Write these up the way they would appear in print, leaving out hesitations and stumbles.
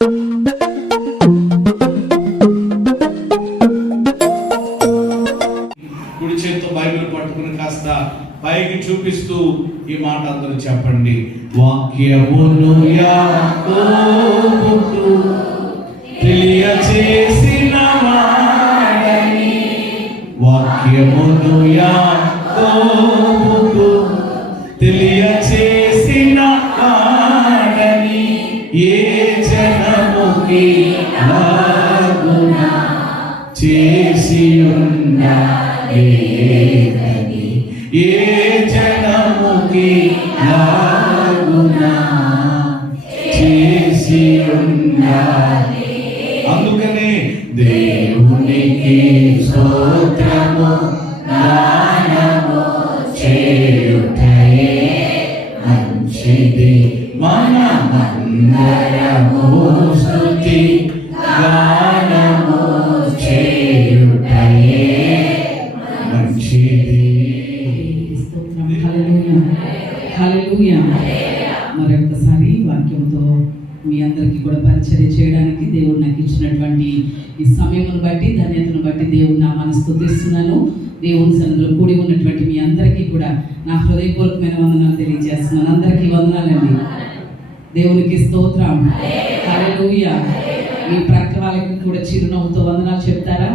కుడి చేతితో బైబిల్ పట్టుకుని కాస్త పైకి చూపిస్తూ ఈ మాట అందరూ చెప్పండి. వాక్యమును యాకోబుకు తెలియచేసిన వాడని, వాక్యమును యాకోబుకు తెలియచేసిన వాడని, ఏ జనముకి లాగునా చేసి ఉన్నలేదని, ఏ జనముకి లాగునా చేసి ఉన్నలే. అందుకనే దేవునికి స్తోత్రము గానము చేయుటయే మంచిది, మనమందరము స్తుతి గానము చేయుటయే మంచిది. హల్లెలూయా. మరొకసారి వాక్యంతో మీ అందరికీ కూడా పరిచర్య చేయడానికి దేవుడు నాకు ఇచ్చినటువంటి ఈ సమయమును బట్టి, ధన్యతను బట్టి దేవుడు నామాన్ని స్తుతిస్తున్నాను. దేవుని సన్నిధిలో కూడి ఉన్నటువంటి మీ అందరికీ కూడా నా హృదయపూర్వకమైన వందనాలు తెలియజేస్తున్నాను. అందరికీ వందనాలండి. దేవునికి స్తోత్రం. హల్లెలూయా. మీ ప్రక్క వాళ్ళకి కూడా చిరునవ్వుతో వందనాలు చెప్తారా?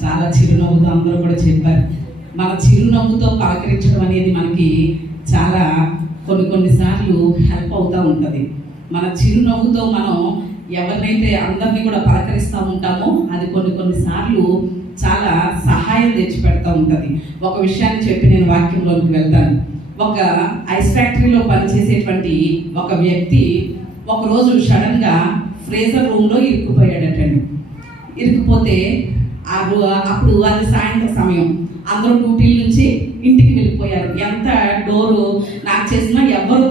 చాలా చిరునవ్వుతో అందరూ కూడా చెప్పారు. మన చిరునవ్వుతో పలకరించడం అనేది మనకి చాలా కొన్నిసార్లు హెల్ప్ అవుతూ ఉంటుంది. మన చిరునవ్వుతో మనం ఎవరినైతే అందరినీ కూడా పలకరిస్తూ ఉంటామో అది కొన్నిసార్లు చాలా సహాయం తెచ్చిపెడతా ఉంటుంది. ఒక విషయాన్ని చెప్పి నేను వాక్యంలోకి వెళ్తాను. ఒక ఐస్ ఫ్యాక్టరీలో పనిచేసేటువంటి ఒక వ్యక్తి ఒకరోజు సడన్గా ఫ్రీజర్ రూమ్లో ఇరుక్కుపోయాడటండి. ఇరుక్కుపోతే అప్పుడు అది సాయంత్రం సమయం, అందరూ డ్యూటీల నుంచి ఇంటికి వెళ్ళిపోయారు. ఎంత డోరు నాకు చేసినా ఎవ్వరూ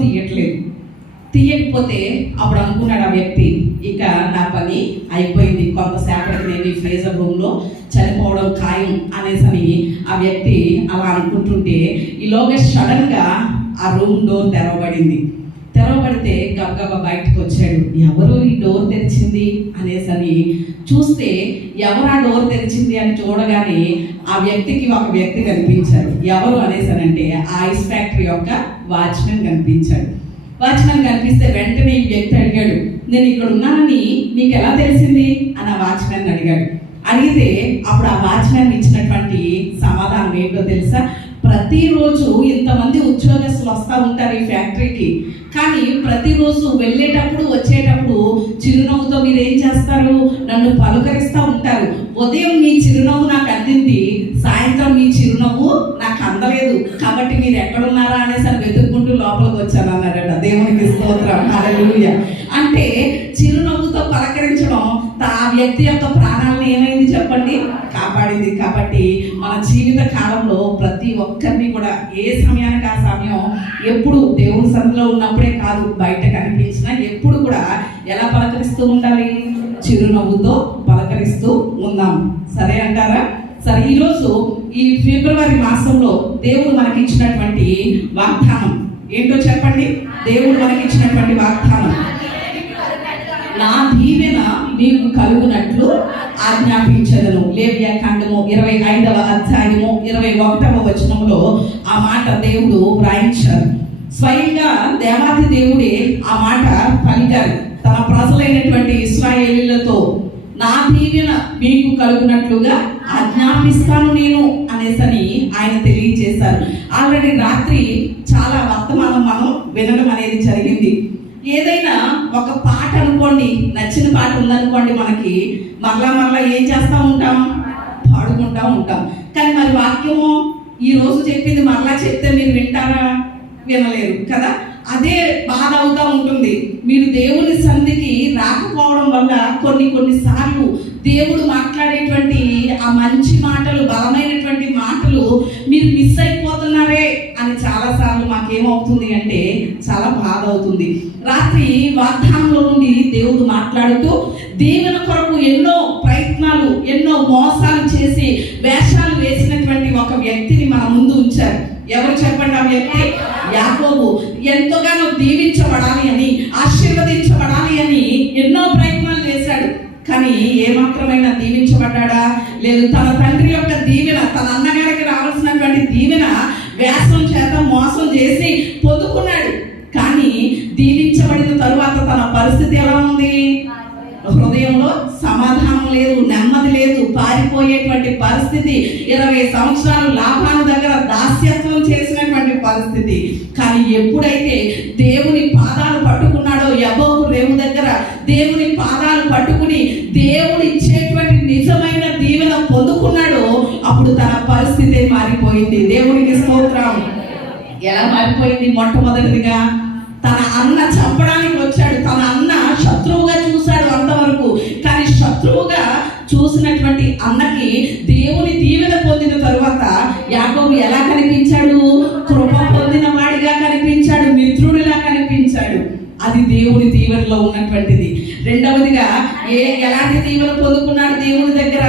తీయకపోతే అప్పుడు అనుకున్నాడు ఆ వ్యక్తి, ఇక నా పని అయిపోయింది, కొంతసేపటికి నేను ఈ ఫ్రీజర్ రూమ్లో చనిపోవడం ఖాయం అనేసని ఆ వ్యక్తి అలా అనుకుంటుంటే ఈలోగా సడన్గా ఆ రూమ్ డోర్ తెరవబడితే గబగబా బయటకు వచ్చాడు. ఎవరు ఈ డోర్ తెరిచింది అనేసని చూస్తే ఎవరు ఆ డోర్ తెరిచింది అని చూడగానే ఆ వ్యక్తికి ఒక వ్యక్తి కనిపించారు. ఎవరు అనేసనంటే ఆ ఐస్ ఫ్యాక్టరీ యొక్క వాచ్మెన్ కనిపించాడు. వాచ్మెన్ కనిపిస్తే వెంటనే ఈ వ్యక్తి అడిగాడు, నేను ఇక్కడ ఉన్నానని నీకు ఎలా తెలిసింది అని ఆ వాచ్మెన్ అడిగాడు. అడిగితే అప్పుడు ఆ వాచ్మెన్ ఇచ్చినటువంటి సమాధానం ఏంటో తెలుసా? ప్రతిరోజు ఇంతమంది ఉద్యోగస్తులు వస్తూ ఉంటారు ఈ ఫ్యాక్టరీకి, కానీ ప్రతిరోజు వెళ్ళేటప్పుడు వచ్చేటప్పుడు చిరునవ్వుతో మీరు ఏం చేస్తారు? నన్ను పలుకరిస్తూ ఉంటారు. ఉదయం మీ చిరునవ్వు నాకు అందింది, సాయంత్రం మీ చిరునవ్వు నాకు అందలేదు, కాబట్టి మీరు ఎక్కడున్నారా అనేసి వెతుక్కుంటూ లోపలికి వచ్చాను అన్నాడట. దేవునికి స్తోత్రం. హల్లెలూయా. అంటే చిరునవ్వుతో పలకరించడం ఆ వ్యక్తి యొక్క ప్రాణాలను ఏమైంది చెప్పండి? కాపాడింది. కాబట్టి మన జీవిత కాలంలో ప్రతి ఒక్కరిని కూడా ఏ సమయానికి ఆ సమయం, ఎప్పుడు దేవుని సన్నిధిలో ఉన్నప్పుడే కాదు, బయట కనిపించినా ఎప్పుడు కూడా ఎలా పలకరిస్తూ ఉండాలి? చిరునవ్వుతో పలకరిస్తూ ఉందాం. సరే అంటారా? సరే, ఈరోజు ఈ ఫిబ్రవరి మాసంలో దేవుడు మనకి ఇచ్చినటువంటి వాగ్దానం ఏంటో చెప్పండి. దేవుడు మనకి ఇచ్చినటువంటి వాగ్దానం, నా దీవెన మీకు కలుగునట్లు ఆజ్ఞాపించదను. లేవియాకాండము 25వ అధ్యాయము 21వ వచనంలో ఆ మాట దేవుడు వ్రాయించారు. స్వయంగా దేవాది దేవుడే ఆ మాట పలికారు తన ప్రజలైనటువంటి ఇశ్రాయేలీయులతో. నా దీవెన మీకు కలుగునట్లుగా ఆజ్ఞాపిస్తాను నేను అనేసని ఆయన తెలియజేశారు. ఆల్రెడీ రాత్రి చాలా వర్తమానం మనం వినడం అనేది జరిగింది. ఏదైనా ఒక పాట అనుకోండి, నచ్చిన పాట ఉందనుకోండి, మనకి మరలా ఏం చేస్తూ ఉంటాం? పాడుకుంటూ ఉంటాం. కానీ మరి వాక్యము ఈ రోజు చెప్పింది మరలా చెప్తే మీరు వింటారా? వినలేరు కదా. అదే బాధ అవుతూ ఉంటుంది. మీరు దేవుని సన్నిధికి రాకపోవడం వల్ల కొన్నిసార్లు దేవుడు మాట్లాడేటువంటి ఆ మంచి మాటలు, బలమైనటువంటి మాటలు మీరు మిస్ అయిపోతున్నారే అని చాలాసార్లు మాకేమవుతుంది అంటే చాలా బాధ అవుతుంది. రాత్రి వాగ్దానంలో నుండి దేవుడు మాట్లాడుతూ దీవెన కొరకు ఎన్నో ప్రయత్నాలు, ఎన్నో మోసాలు చేసి వేషాలు వేసినటువంటి ఒక వ్యక్తిని మన ముందు ఉంచారు. ఎవరు చెప్పండి? ఆ వ్యక్తి యాకోబు. ఎంతగానో దీవించబడ మాత్రమైనా దీవించబడ్డా? లేదు. తన తండ్రి యొక్క దీవెన, తన అన్నగారికి రావాల్సినటువంటి దీవెన వ్యాసం చేత మోసం చేసి పొందుకున్నాడు. కానీ దీవించబడిన తరువాత తన పరిస్థితి ఎలా ఉంది? హృదయంలో సమాధానం లేదు, నెమ్మది లేదు, పారిపోయేటువంటి పరిస్థితి. 20 సంవత్సరాలు లాభాను దగ్గర దాస్యత్వం చేసినటువంటి పరిస్థితి. కానీ ఎప్పుడైతే దేవుని పాదాలు పట్టుకున్నాడో, యెహోవా రేవు దగ్గర దేవుని పాదాలు పట్టుకుని దేవుడు ఇచ్చేటువంటి నిజమైన దీవెన పొందుకున్నాడో, అప్పుడు తన పరిస్థితి మారిపోయింది. దేవునికి స్తోత్రం. ఎలా మారిపోయింది? మొట్టమొదటిదిగా తన అన్న చంపడానికి వచ్చాడు. తన అన్న శత్రువుగా చూశాడు అంతవరకు. కానీ శత్రువుగా చూసినటువంటి అన్నకి దేవుని దీవెన పొందిన తరువాత యాకోబు ఎలా కనిపించాడు? కృప పొందిన వాడిగా కనిపించాడు, మిత్రుడిలా కనిపించాడు. అది దేవుని దీవెనలో ఉన్నటువంటిది. రెండవదిగా ఎలాంటి దీవెన పొందుకున్నాడు దేవుని దగ్గర?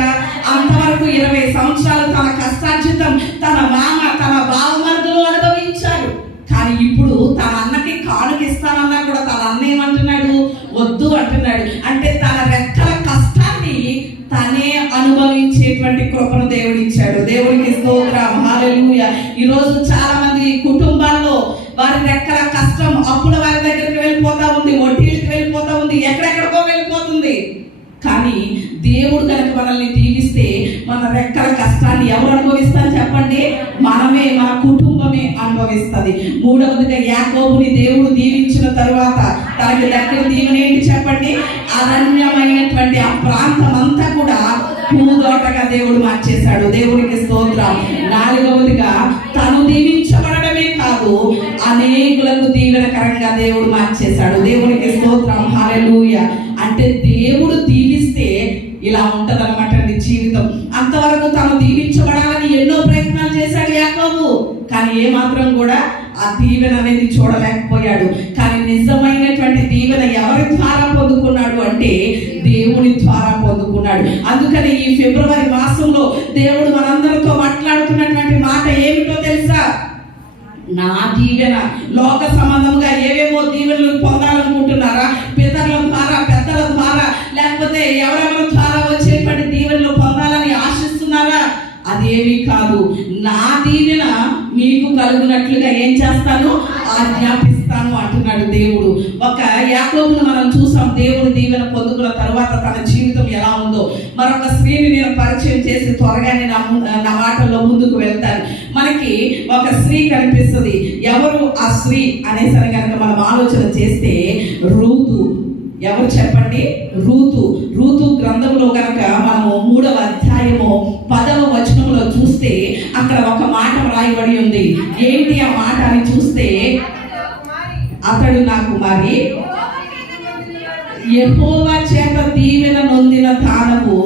అంతవరకు 20 సంవత్సరాలు తన కష్టార్జితం తన మామ, తన బావమరుదులు అనుభవించాడు. కానీ ఇప్పుడు తన అన్నకి కానుకిస్తానన్నా కూడా తన అన్న ఏమంటున్నాడు? వద్దు అంటున్నాడు. అంటే తన రెక్కల కష్టాన్ని తనే అనుభవించేటువంటి కృపను దేవుడు ఇచ్చాడు. దేవునికి స్తోత్రం. హల్లెలూయా. ఈరోజు చాలా మంది కుటుంబాల్లో వారి రెక్కల కష్టం అప్పుల వారి దగ్గరికి వెళ్ళిపోతా ఉంది, వడ్డీలకు వెళ్ళిపోతా ఉంది, ఎక్కడెక్కడికో వెళ్ళిపోతుంది. కానీ దేవుడు కనుక మనల్ని దీవిస్తే మన రెక్కల కష్టాన్ని ఎవరు అనుభవిస్తారు చెప్పండి? మనమే, మన కుటుంబమే అనుభవిస్తుంది. మూడవదిగా యాకోబుని దేవుడు దీవించిన తరువాత తనకి దక్కిన దీవెన ఏంటి చెప్పండి? అరణ్యమైనటువంటి ఆ ప్రాంతం అంతా కూడా పూదోటగా దేవుడు మార్చేశాడు. దేవునికి స్తోత్రం. నాలుగవదిగా తను దీవించబడమే కాదు, అనేకులకు దీవెనకరంగా దేవుడు మార్చేశాడు. దేవునికి స్తోత్రం. హల్లెలూయా. అంటే దేవుడు దీవిస్తే ఇలా ఉంటదన్నమాట అండి జీవితం. అంతవరకు తను దీవించబడాలని ఎన్నో ప్రయత్నాలు చేశాడు యాకోబు. కానీ ఏమాత్రం కూడా ఆ దీవెన అనేది చూడలేకపోయాడు. కానీ నిజమైనటువంటి దీవెన ఎవరి ద్వారా పొందుకున్నాడు అంటే దేవుని ద్వారా పొందుకున్నాడు. అందుకని ఈ ఫిబ్రవరి మాసంలో దేవుడు మనందరితో మాట్లాడుతున్నటువంటి మాట ఏమిటో తెలుసా? నా దీవెన. లోక సంబంధంగా ఏవేవో దీవెనలు పొందాలనుకుంటున్నారా? పితరుల ద్వారా, పెద్దల ద్వారా, లేకపోతే ఎవరెవరి ద్వారా వచ్చేటువంటి దీవెనలు పొందాలని ఆశిస్తున్నారా? అదేమీ కాదు. నా దీవెన మీకు కలుగునట్లుగా ఏం చేస్తాను? ఆజ్ఞాపిస్తాను అంటున్నాడు దేవుడు. ఒక యాకోబును మనం చూసాం. దేవుని దీవెన పొందుకున్న తరువాత తన జీవితం ఎలా ఉందో. మరొక స్త్రీని నేను పరిచయం చేసి త్వరగానే నా మాటల్లో ముందుకు వెళ్తాను. మనకి ఒక స్త్రీ కనిపిస్తుంది. ఎవరు ఆ స్త్రీ అనేసరి కనుక మనం ఆలోచన చేస్తే రూతు. ఎవరు చెప్పండి? రూతు గ్రంథంలో కనుక మనము 3వ అధ్యాయము 10వ వచనంలో చూస్తే అక్కడ ఒక మాట రాయబడి ఉంది. ఏంటి ఆ మాట అని చూస్తే, అతడు నా కుమారి, యెహోవా చేత దీవెన నొందిన దానవు.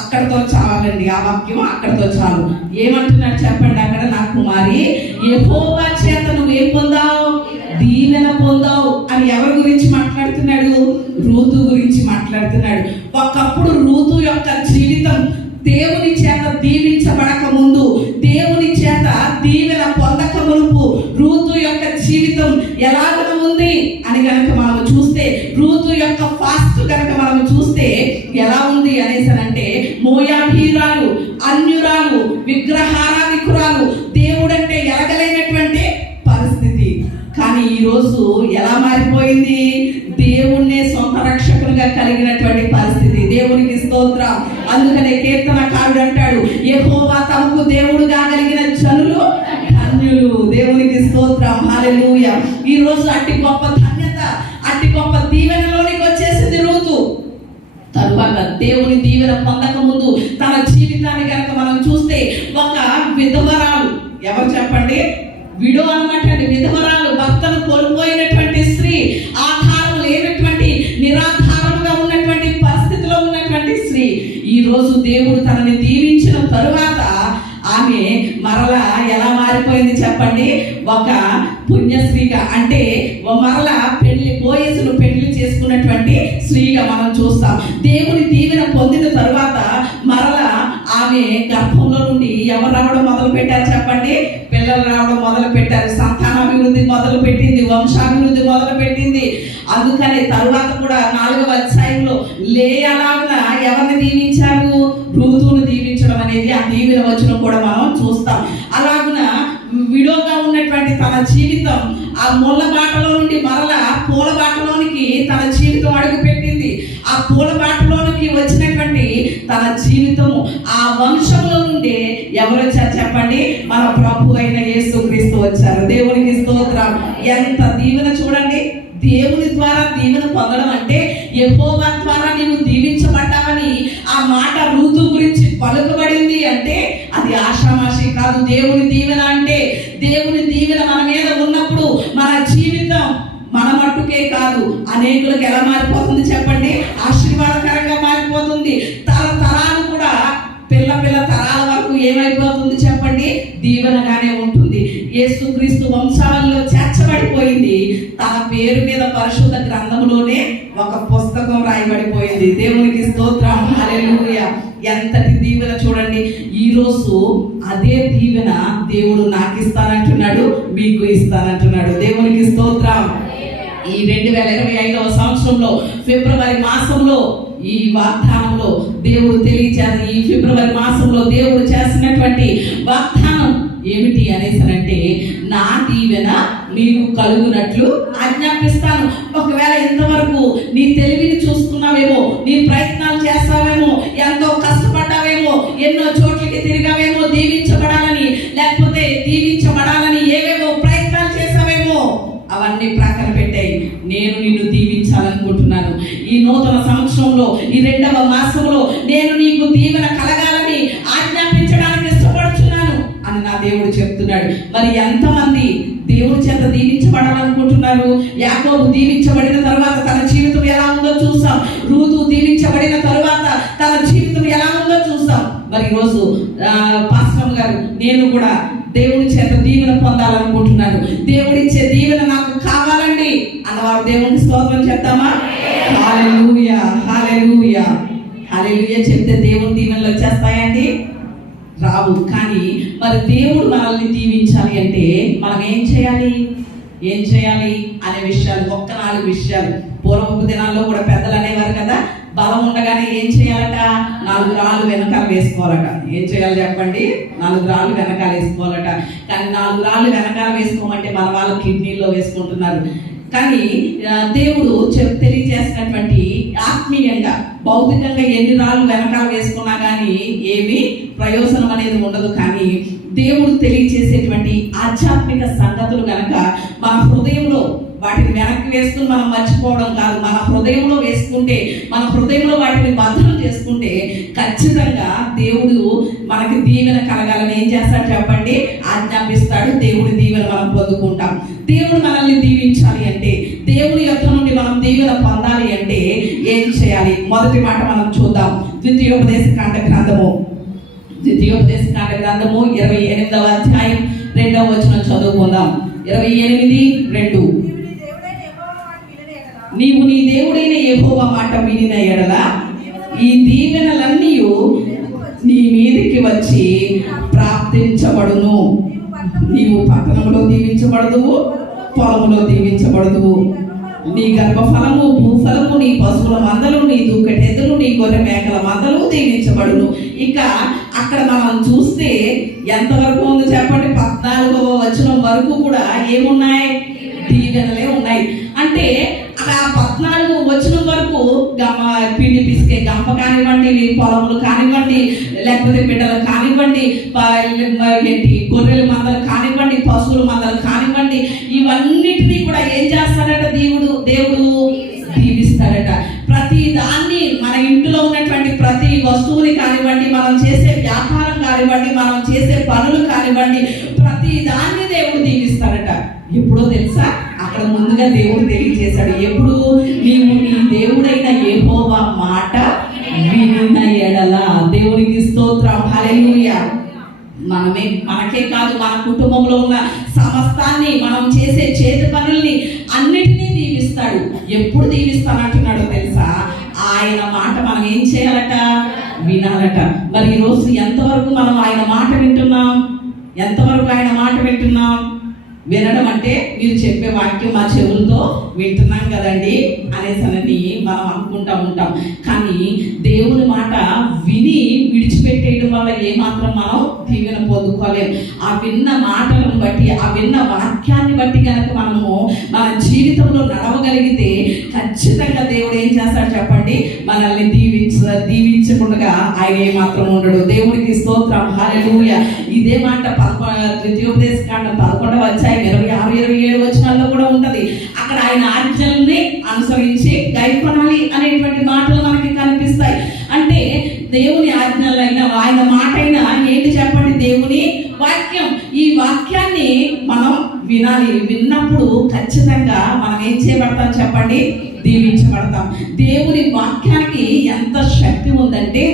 అక్కడతో చాలండి, ఆ వాక్యం అక్కడతో చాలు. ఏమంటున్నాడు చెప్పండి అక్కడ? నా కుమారి, యెహోవా చేత నువ్వేం పొందావు? దీవెన పొందావు అని ఎవరి గురించి మాట్లాడుతున్నాడు? రూతు గురించి మాట్లాడుతున్నాడు. ఒకప్పుడు రూతు యొక్క జీవితం దేవుని చేత దీవించబడక ముందు, దేవుని చేత దీవెన పొందక మునుపు రూతు యొక్క జీవితం ఎలాగ ఉంది అని కనుక మనం చూస్తే, రూతు యొక్క ఫాస్ట్ కనుక మనం చూస్తే ఎలా ఉంది అనేసనంటే, మోయాబీరాలు, అన్యురాలు, విగ్రహారాధికురాలు, దేవుడంటే ఎలగలేనటువంటి పరిస్థితి. కానీ ఈరోజు ఎలా మారిపోయింది? దేవుణ్ణే సొంత రక్షకులుగా కలిగినటువంటి పరిస్థితి. దేవునికి స్తోత్రం. అందుకనే కీర్తనకారుడు అంటాడు, యెహోవా తమకు దేవుడుగా కలిగిన జనులు ధన్యులు. దేవునికి స్తోత్రం. హల్లెలూయా. ఈ రోజు అట్టి గొప్ప ధన్యత, అట్టి గొప్ప దీవెనలోనికి వచ్చేసింది రూతు. తరువాత దేవుని దీవెన పొందక ముందు తన జీవితాన్ని కనుక మనం చూస్తే ఒక విధవరాలు. ఎవరు చెప్పండి? విడో అన్నమాట అండి. విధవరాలు, భర్తను కోల్పోయినటువంటి స్త్రీ, ఆధారం లేనటువంటి, నిరాధారముగా ఉన్నటువంటి పరిస్థితిలో ఉన్నటువంటి స్త్రీ. ఈ రోజు దేవుడు తనని దీవించిన తరువాత ఆమె మరలా ఎలా మారిపోయింది చెప్పండి? ఒక పుణ్యశ్రీగా, అంటే మరలా బోయజును పెళ్లి చేసుకున్నటువంటి స్త్రీగా మనం చూస్తాం. దేవుని దీవెన పొందిన తరువాత మరలా ఆమె గర్భంలో నుండి ఎవరు రావడం మొదలు పెట్టారు చెప్పండి? పిల్లలు రావడం మొదలు పెట్టారు. సంతానాభివృద్ధి మొదలు పెట్టింది, వంశాభివృద్ధి మొదలు పెట్టింది. అందుకనే తరువాత కూడా 4వ అధ్యాయంలో లేయలాగున ఎవరిని దీవించారు? రూతును దీవించడం అనేది ఆ దీవెన వచనం కూడా మనం చూస్తాం. అలాగున విడోగా ఉన్నటువంటి తన జీవితం ఆ ముళ్ళ బాటలో నుండి మరలా పూల బాటలోనికి తన జీవితం అడుగు పెట్టింది. ఆ పూల బాటలోనికి వచ్చినటువంటి తన జీవితము ఆ వంశంలో నుండి ఎవరు వచ్చారు చెప్పండి? మన ప్రభు అయిన యేసుక్రీస్తు వచ్చారు. దేవునికి స్తోత్రం. ఎంత దీవెన చూడండి. దేవుని ద్వారా దీవెన పొందడం అంటే యెహోవా ద్వారా నీవు దీవించబడ్డావని ఆ మాట రూతు గురించి పలుకబడింది అంటే అది ఆషామాషి కాదు. దేవుని దీవెన అంటే, దేవుని దీవెన మన మీద ఉన్నప్పుడు మన జీవితం మన మట్టుకే కాదు, అనేకులకు ఎలా మారిపోతుంది చెప్పండి? ఆశీర్వాదకరంగా మారిపోతుంది. తరాలు కూడా పిల్ల తరాల వరకు ఏమైపోతుంది చెప్పండి? దీవెనగానే ఉంటుంది. యేసుక్రీస్తు వంశాలలో చేర్చబడిపోయింది. తన పేరు మీద పరిశుద్ధ గ్రంథంలోనే ఒక పుస్తకం రాయబడిపోయింది. దేవునికి స్తోత్రం. హల్లెలూయా. ఎంతటి దీవెన చూడండి. ఈరోజు అదే దీవెన దేవుడు నాకు ఇస్తానంటున్నాడు, మీకు ఇస్తానంటున్నాడు. దేవునికి స్తోత్రం. ఈ 2025వ సంవత్సరంలో ఫిబ్రవరి మాసంలో ఈ వాగ్దానంలో దేవుడు తెలియజేసి, ఈ ఫిబ్రవరి మాసంలో దేవుడు చేసినటువంటి వాగ్దానం ఏమిటి అనేసనంటే, నా దీవెన మీకు కలుగునట్లు ఆజ్ఞాపిస్తాను. ఒకవేళ ఇంతవరకు నీ తెలివిని చూసుకున్నావేమో, నీ ప్రయత్నాలు చేస్తావేమో, ఎంతో కష్టపడ్డావేమో, ఎన్నో చోట్లకి తిరిగావేమో దీవించబడాలని, లేకపోతే దీవించబడాలని ఏవేవో ప్రయత్నాలు చేసావేమో, అవన్నీ ప్రక్కన పెట్టాయి. నేను నిన్ను దీవించాలనుకుంటున్నాను. ఈ నూతన సంవత్సరంలో, ఈ 2వ మాసంలో నేను నీకు దీవెన కలగాలని ఆజ్ఞాపించడానికి ఇష్టపడుతున్నాను అని నా దేవుడు చెప్తున్నాడు. మరి ఎంతమంది దేవుడి చేత దీవించబడాలనుకుంటున్నారు? యాకోబు దీవించబడిన తర్వాత తన జీవితం ఎలా ఉందో చూసాం. రూతు దీవించబడిన తర్వాత తన జీవితం ఎలా ఉందో చూసాం. మరి ఈరోజు పాస్టర్ గారు, నేను కూడా దేవుడి చేత దీవెన పొందాలనుకుంటున్నాను, దేవుడిచ్చే దీవెన నాకు కావాలండి అన్నవారు దేవునికి స్తోత్రం చెప్తామా? హల్లెలూయా, హల్లెలూయా, హల్లెలూయా చెప్తే దేవుని దీవెనలు వచ్చేస్తాయండి? రావు. కానీ మరి దేవుడు మనల్ని దీవించాలి అంటే మనం ఏం చేయాలి అనే విషయాలు, 4 విషయాలు. పూర్వపు దినాల్లో కూడా పెద్దలు అనేవారు కదా, బలం ఉండగానే ఏం చేయాలట? 4 రాళ్ళు వెనకాల వేసుకోవాలట. ఏం చేయాలి చెప్పండి? 4 రాళ్ళు వెనకాల వేసుకోవాలట. కానీ 4 రాళ్ళు వెనకాల వేసుకోమంటే మన వాళ్ళు కిడ్నీలో వేసుకుంటున్నారు. కానీ దేవుడు తెలియజేసినటువంటి ఆత్మీయంగా, భౌతికంగా ఎన్ని రాళ్ళు వెనకాల వేసుకున్నా కానీ ఏమీ ప్రయోజనం అనేది ఉండదు. కానీ దేవుడు తెలియజేసేటువంటి ఆధ్యాత్మిక సంగతులు కనుక మన హృదయంలో వాటిని వెనక్కి వేసుకుని మనం మర్చిపోవడం కాదు, మన హృదయంలో వేసుకుంటే, మన హృదయంలో వాటిని భద్రం చేసుకుంటే ఖచ్చితంగా దేవుడు మనకి దీవెన కలగాలని ఏం చేస్తాడు చెప్పండి? ఆజ్ఞాపిస్తాడు. దేవుడి దీవెన మనం పొందుకుంటాం. దేవుడు మనల్ని దీవించాలి అంటే, దేవుడి యొక్క నుండి మనం దీవెన పొందాలి అంటే ఏం చేయాలి? మొదటి మాట మనం చూద్దాం. ద్వితీయోపదేశకాండ గ్రంథము 28వ అధ్యాయం 2వ వచనం చదువుకుందాం. 28:2. నీవు నీ దేవుడైన యెహోవా మాట వినిన ఎడల ఈ దీవెనలన్నీ నీ మీదికి వచ్చి ప్రాప్తించబడును. నీవు పట్టణంలో దీవించబడదువు, పొలంలో దీవించబడదువు. నీ గర్భఫలము, భూఫలము, నీ పశువుల మందలు, నీ దుక్కటెద్దులు, నీ గొర్రె మేకల మందలు దీవించబడును. ఇక అక్కడ మనం చూస్తే ఎంతవరకు ఉంది చెప్పండి? 14వ వచనం వరకు కూడా ఏమున్నాయి? దీవెనలే ఉన్నాయి. అంటే ఆ 14వ వచనం వరకు పిండి పిసికే గంప కానివ్వండి, పొలములు కానివ్వండి, లేకపోతే బిడ్డలు కానివ్వండి, గొర్రెల మందలు కానివ్వండి, పశువుల మందలు కానివ్వండి, ఇవన్నిటినీ కూడా ఏం చేస్తాడట? దేవుడు దీవిస్తాడట. ప్రతి దాన్ని, మన ఇంట్లో ఉన్నటువంటి ప్రతి వస్తువుని కానివ్వండి, మనం చేసే వ్యాపారం కానివ్వండి, మనం చేసే పనులు కానివ్వండి, ప్రతి దాన్ని దేవుడు దీవిస్తాడట. ఎప్పుడో తెలుసా? అక్కడ ముందుగా దేవుడు తెలియజేశాడు. ఎప్పుడు? నీవు నీ దేవుడైన యెహోవా మాట వినిన ఎడల. దేవునికి స్తోత్రం. హల్లెలూయా. మనకే కాదు, మన కుటుంబంలో ఉన్న సమస్తాన్ని, మనం చేసే చేతి పనుల్ని అన్నిటినీ దీవిస్తాడు. ఎప్పుడు దీవిస్తానంటున్నాడో తెలుసా? ఆయన మాట మనం ఏం చేయాలట? వినాలట. మరి ఈరోజు ఎంతవరకు మనం ఆయన మాట వింటున్నాం? ఎంతవరకు ఆయన మాట వింటున్నాం? వినడం అంటే మీరు చెప్పే వాక్యం మా చెవులతో వింటున్నాం కదండి అనేసనని మనం అనుకుంటా ఉంటాం. కానీ దేవుని మాట విని విడిచిపెట్టేయడం వల్ల ఏమాత్రం మనం దీవెన పొందుకోలేము. ఆ విన్న మాటలను బట్టి, ఆ విన్న వాక్యాన్ని బట్టి కనుక మనము మన జీవితంలో నడవగలిగితే ఖచ్చితంగా దేవుడు ఏం చేస్తాడు చెప్పండి? మనల్ని దీవించకుండా ఆయన ఏమాత్రం ఉండడు. దేవుడికి స్తోత్రం, హల్లెలూయా. ఇదే మాట ద్వితీయోపదేశకాండం 11వ అధ్యాయం 26-27 వచనాల్లో కూడా ఉంటది. అక్కడ ఆయన ఆజ్ఞల్ని అనుసరించి గైకొనాలి అనేటువంటి మాటలు మనకి కనిపిస్తాయి. అంటే దేవుని ఆజ్ఞలైనా ఆయన మాట అయినా ఏంటి చెప్పండి? దేవుని వాక్యం. ఈ వాక్యాన్ని మనం వినాలి. విన్నప్పుడు ఖచ్చితంగా మనం ఏం చేయబడతాం చెప్పండి? దీవించబడతాం. దేవుని వాక్యానికి ఎంత శక్తి ఉందంటే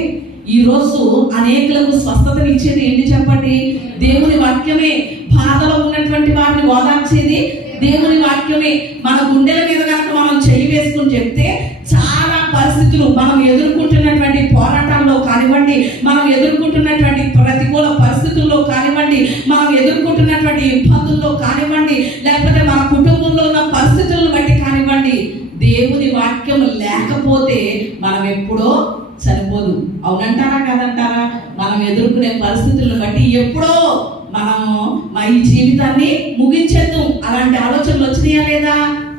ఈరోజు అనేకులకు స్వస్థతను ఇచ్చేది ఏంటి చెప్పండి? దేవుని వాక్యమే. బాధలో ఉన్నటువంటి వారిని ఓదార్చేది దేవుని వాక్యమే. మన గుండెల మీద కనుక మనం చెయ్యి వేసుకుని చెప్తే చాలా పరిస్థితులు, మనం ఎదుర్కొంటున్నటువంటి పోరాటాల్లో కానివ్వండి, మనం ఎదుర్కొంటున్నటువంటి ప్రతికూల పరిస్థితుల్లో కానివ్వండి, మనం ఎదుర్కొంటున్నటువంటి ఇబ్బందుల్లో కానివ్వండి, లేకపోతే మన కుటుంబంలో ఉన్న పరిస్థితులను బట్టి కానివ్వండి, దేవుని వాక్యం లేకపోతే మనం ఎప్పుడో సరిపోదు. అవునంటారా కాదంటారా? మనం ఎదుర్కొనే పరిస్థితులను బట్టి ఎప్పుడో మనము ఈ జీవితాన్ని ముగించేద్దాం అలాంటి ఆలోచనలు వచ్చినాయా లేదా?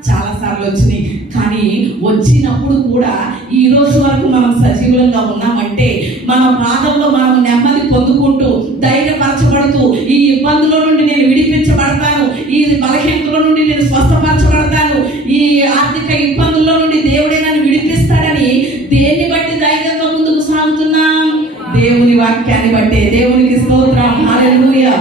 చాలా సార్లు వచ్చినాయి. కానీ వచ్చినప్పుడు కూడా ఈ రోజు వరకు మనం సజీవులంగా ఉన్నామంటే మన బాధల్లో మనం నెమ్మది పొందుకుంటూ, ధైర్యపరచబడుతూ, ఈ ఇబ్బందుల నుండి నేను విడిపించబడతాను, ఈ బలహీనతల నుండి నేను స్వస్థపరచబడతాను, ఈ ఆర్థిక ఇబ్బందుల్లో నుండి దేవుడే నన్ను విడిపిస్తాడని దేన్ని బట్టి ధైర్యంగా ముందుకు సాగుతున్నాం? దేవుని వాక్యాన్ని బట్టే. దేవునికి స్తోత్రం, హల్లెలూయా.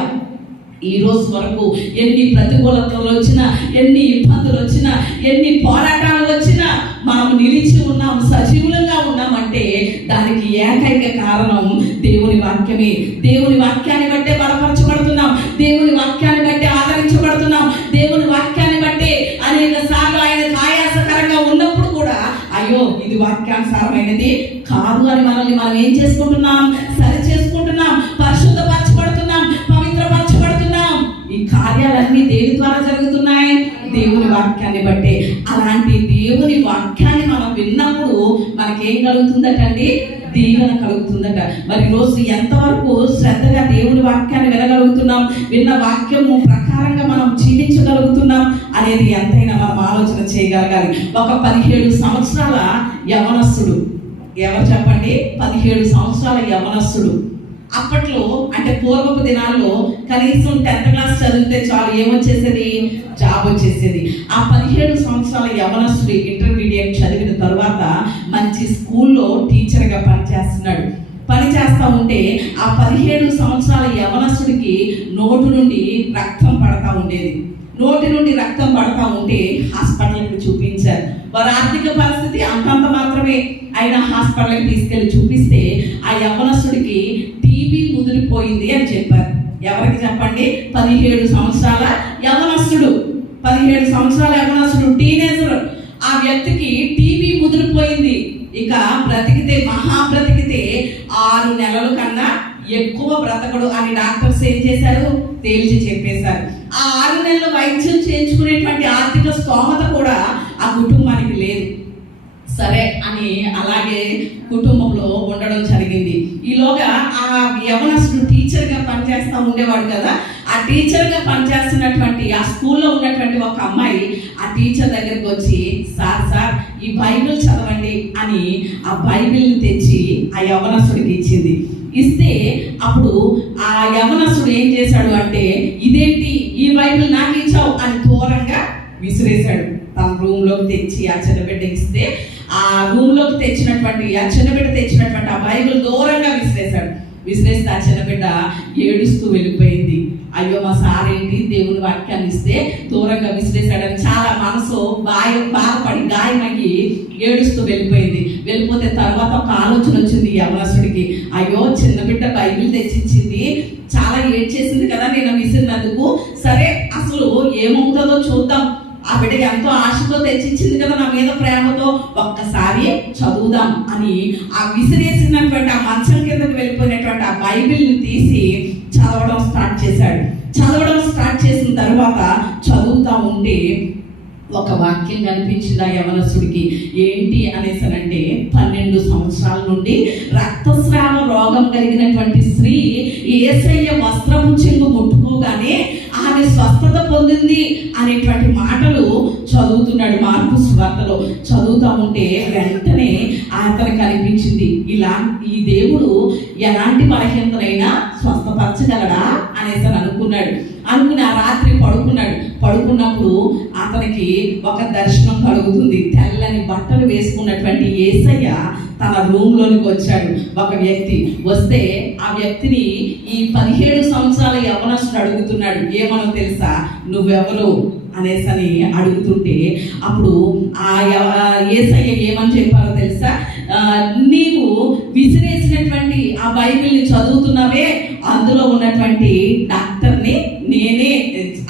ఈ రోజు వరకు ఎన్ని ప్రతికూలతలు వచ్చినా, ఎన్ని ఇబ్బందులు వచ్చినా, ఎన్ని పోరాటాలు వచ్చినా మనం నిలిచి ఉన్నాం, సజీవులంగా ఉన్నామంటే దానికి ఏకైక కారణం దేవుని వాక్యమే. దేవుని వాక్యాన్ని బట్టే బలపరచబడుతున్నాం, దేవుని వాక్యాన్ని బట్టే ఆదరించబడుతున్నాం, దేవుని వాక్యాన్ని బట్టే అనేక సార్లు ఆయనకు ఆయాసకరంగా ఉన్నప్పుడు కూడా అయ్యో ఇది వాక్యానుసారమైనది కాదు అని మనల్ని మనం ఏం చేసుకుంటున్నాం? సరి చేసుకుంటున్నాం, పరిశుద్ధపరచబడుతున్నాం, పవిత్రపరచబడుతున్నాం. ఈ కార్యాలన్నీ దేని ద్వారా జరుగుతున్నాయి? దేవుని వాక్యాన్ని బట్టే. అలాంటి దేవుని వాక్యాన్ని మనం విన్నప్పుడు మనకేం కలుగుతుందటండి? దీవెన కలుగుతుందట. మరి రోజు ఎంతవరకు శ్రద్ధగా దేవుని వాక్యాన్ని వినగలుగుతున్నాం, విన్న వాక్యము ప్రకారంగా మనం జీవించగలుగుతున్నాం అనేది ఎంతైనా మనం ఆలోచన చేయగలగాలి. ఒక 17 సంవత్సరాల యవనస్తుడు, ఎవరు చెప్పండి? 17 సంవత్సరాల యవనస్తుడు. అప్పట్లో అంటే పూర్వపు దినాల్లో కనీసం 10th క్లాస్ చదివితే చాలు, ఏమొచ్చేసేది? జాబ్ వచ్చేసేది. ఆ 17 సంవత్సరాల యవనస్తుడు ఇంటర్మీడియట్ చదివిన తర్వాత మంచి స్కూల్లో టీచర్గా పనిచేస్తున్నాడు. పని చేస్తూ ఉంటే ఆ 17 సంవత్సరాల యవనస్తుడికి నోటు నుండి రక్తం పడతా ఉండేది. నోటి నుండి రక్తం పడతా ఉంటే హాస్పిటల్కి చూపించారు. వారి ఆర్థిక పరిస్థితి అంతంత మాత్రమే అయినా హాస్పిటల్కి తీసుకెళ్లి చూపిస్తే ఆ యవనస్తుడికి టీబీ ముదిరిపోయింది అని చెప్పారు. ఎవరికి చెప్పండి? 17 సంవత్సరాల యవనస్తుడు. 17 సంవత్సరాల యవనస్తుడు, టీనేజర్. ఆ వ్యక్తికి టీబీ ముదిరిపోయింది. ఇక బ్రతికితే బ్రతికితే 6 నెలల కన్నా ఎక్కువ బ్రతకడు అని డాక్టర్స్ ఏం చేశారు? తేల్చి చెప్పేశారు. ఆ 6 నెలలు వైద్యం చేయించుకునేటువంటి ఆర్థిక స్తోమత కూడా ఆ కుటుంబానికి లేదు. సరే అని అలాగే కుటుంబంలో ఉండడం జరిగింది. ఈలోగా ఆ యవనస్తుడు టీచర్గా పనిచేస్తూ ఉండేవాడు కదా. ఆ టీచర్గా పనిచేస్తున్నటువంటి ఆ స్కూల్లో ఉన్నటువంటి ఒక అమ్మాయి ఆ టీచర్ దగ్గరికి వచ్చి, సార్ ఈ బైబిల్ చదవండి అని ఆ బైబిల్ని తెచ్చి ఆ యవనస్తుడికి ఇచ్చింది. ఇస్తే అప్పుడు ఆ యవనస్తుడు ఏం చేశాడు అంటే, ఇదేంటి ఈ బైబిల్ నాకు ఇచ్చావు అని దూరంగా విసిరేశాడు. తన రూమ్లోకి తెచ్చి ఆ చిన్నబిడ్డ ఇస్తే ఆ రూమ్లోకి తెచ్చినటువంటి ఆ చిన్నబిడ్డ తెచ్చినటువంటి ఆ బైబిల్ దూరంగా విసిరేశాడు. విసిరేస్తే ఆ చిన్నబిడ్డ ఏడుస్తూ వెళ్ళిపోయింది. అయ్యో మా సార్ ఏంటి దేవుని వాక్యాన్ని ఇస్తే దూరంగా విసిరేశాడని చాలా మనసు బాధపడి గాయమయ్యి ఏడుస్తూ వెళ్ళిపోయింది. వెళ్ళిపోతే తర్వాత ఒక ఆలోచన వచ్చింది యవనస్తుడికి. అయ్యో చిన్నబిడ్డ బైబిల్ తెచ్చిచ్చింది, చాలా ఏడ్చేసింది కదా నేను విసిరినందుకు, సరే అసలు ఏమవుతుందో చూద్దాం, ఆ బిడ్డ ఎంతో ఆశతో తెచ్చిచ్చింది కదా నా మీద ప్రేమతో, ఒక్కసారి చదువుదాం అని ఆ విసిరేసినటువంటి ఆ మంచం కిందకి వెళ్ళిపోయినటువంటి ఆ బైబిల్ని తీసి చదవడం స్టార్ట్ చేశాడు. చదవడం స్టార్ట్ చేసిన తర్వాత చదువుతా ఉంటే ఒక వాక్యం కనిపించింది ఆ యవనస్తుడికి. ఏంటి అనేసనంటే 12 సంవత్సరాల నుండి రక్తస్రావ రోగం కలిగినటువంటి స్త్రీ యేసయ్య వస్త్రపు చెంగు ముట్టుకోగానే ఆమె స్వస్థత పొందింది అనేటువంటి మాటలు చదువుతున్నాడు. మార్కు సువార్తలో చదువుతా ఉంటే వెంటనే అతనికి అనిపించింది, ఈ దేవుడు ఎలాంటి బలహీనతనైనా స్వస్థపరచగలడా అనేసి అనుకున్నాడు. అనుకుని ఆ రాత్రి పడుకున్నప్పుడు అతనికి ఒక దర్శనం కలుగుతుంది. తెల్లని బట్టలు వేసుకున్నటువంటి యేసయ్య తన రూమ్ లోనికి వచ్చాడు. ఒక వ్యక్తి వస్తే ఆ వ్యక్తిని ఈ 17 సంవత్సరాల యవనస్తుడు అడుగుతున్నాడు, ఏమనో తెలుసా, నువ్వెవరు అనేసని అడుగుతుంటే అప్పుడు ఆ యేసయ్య ఏమని చెప్పారో తెలుసా, నీవు విసిరేసినటువంటి ఆ బైబిల్ని చదువుతున్నావే, అందులో ఉన్నటువంటి డాక్టర్ని నేనే,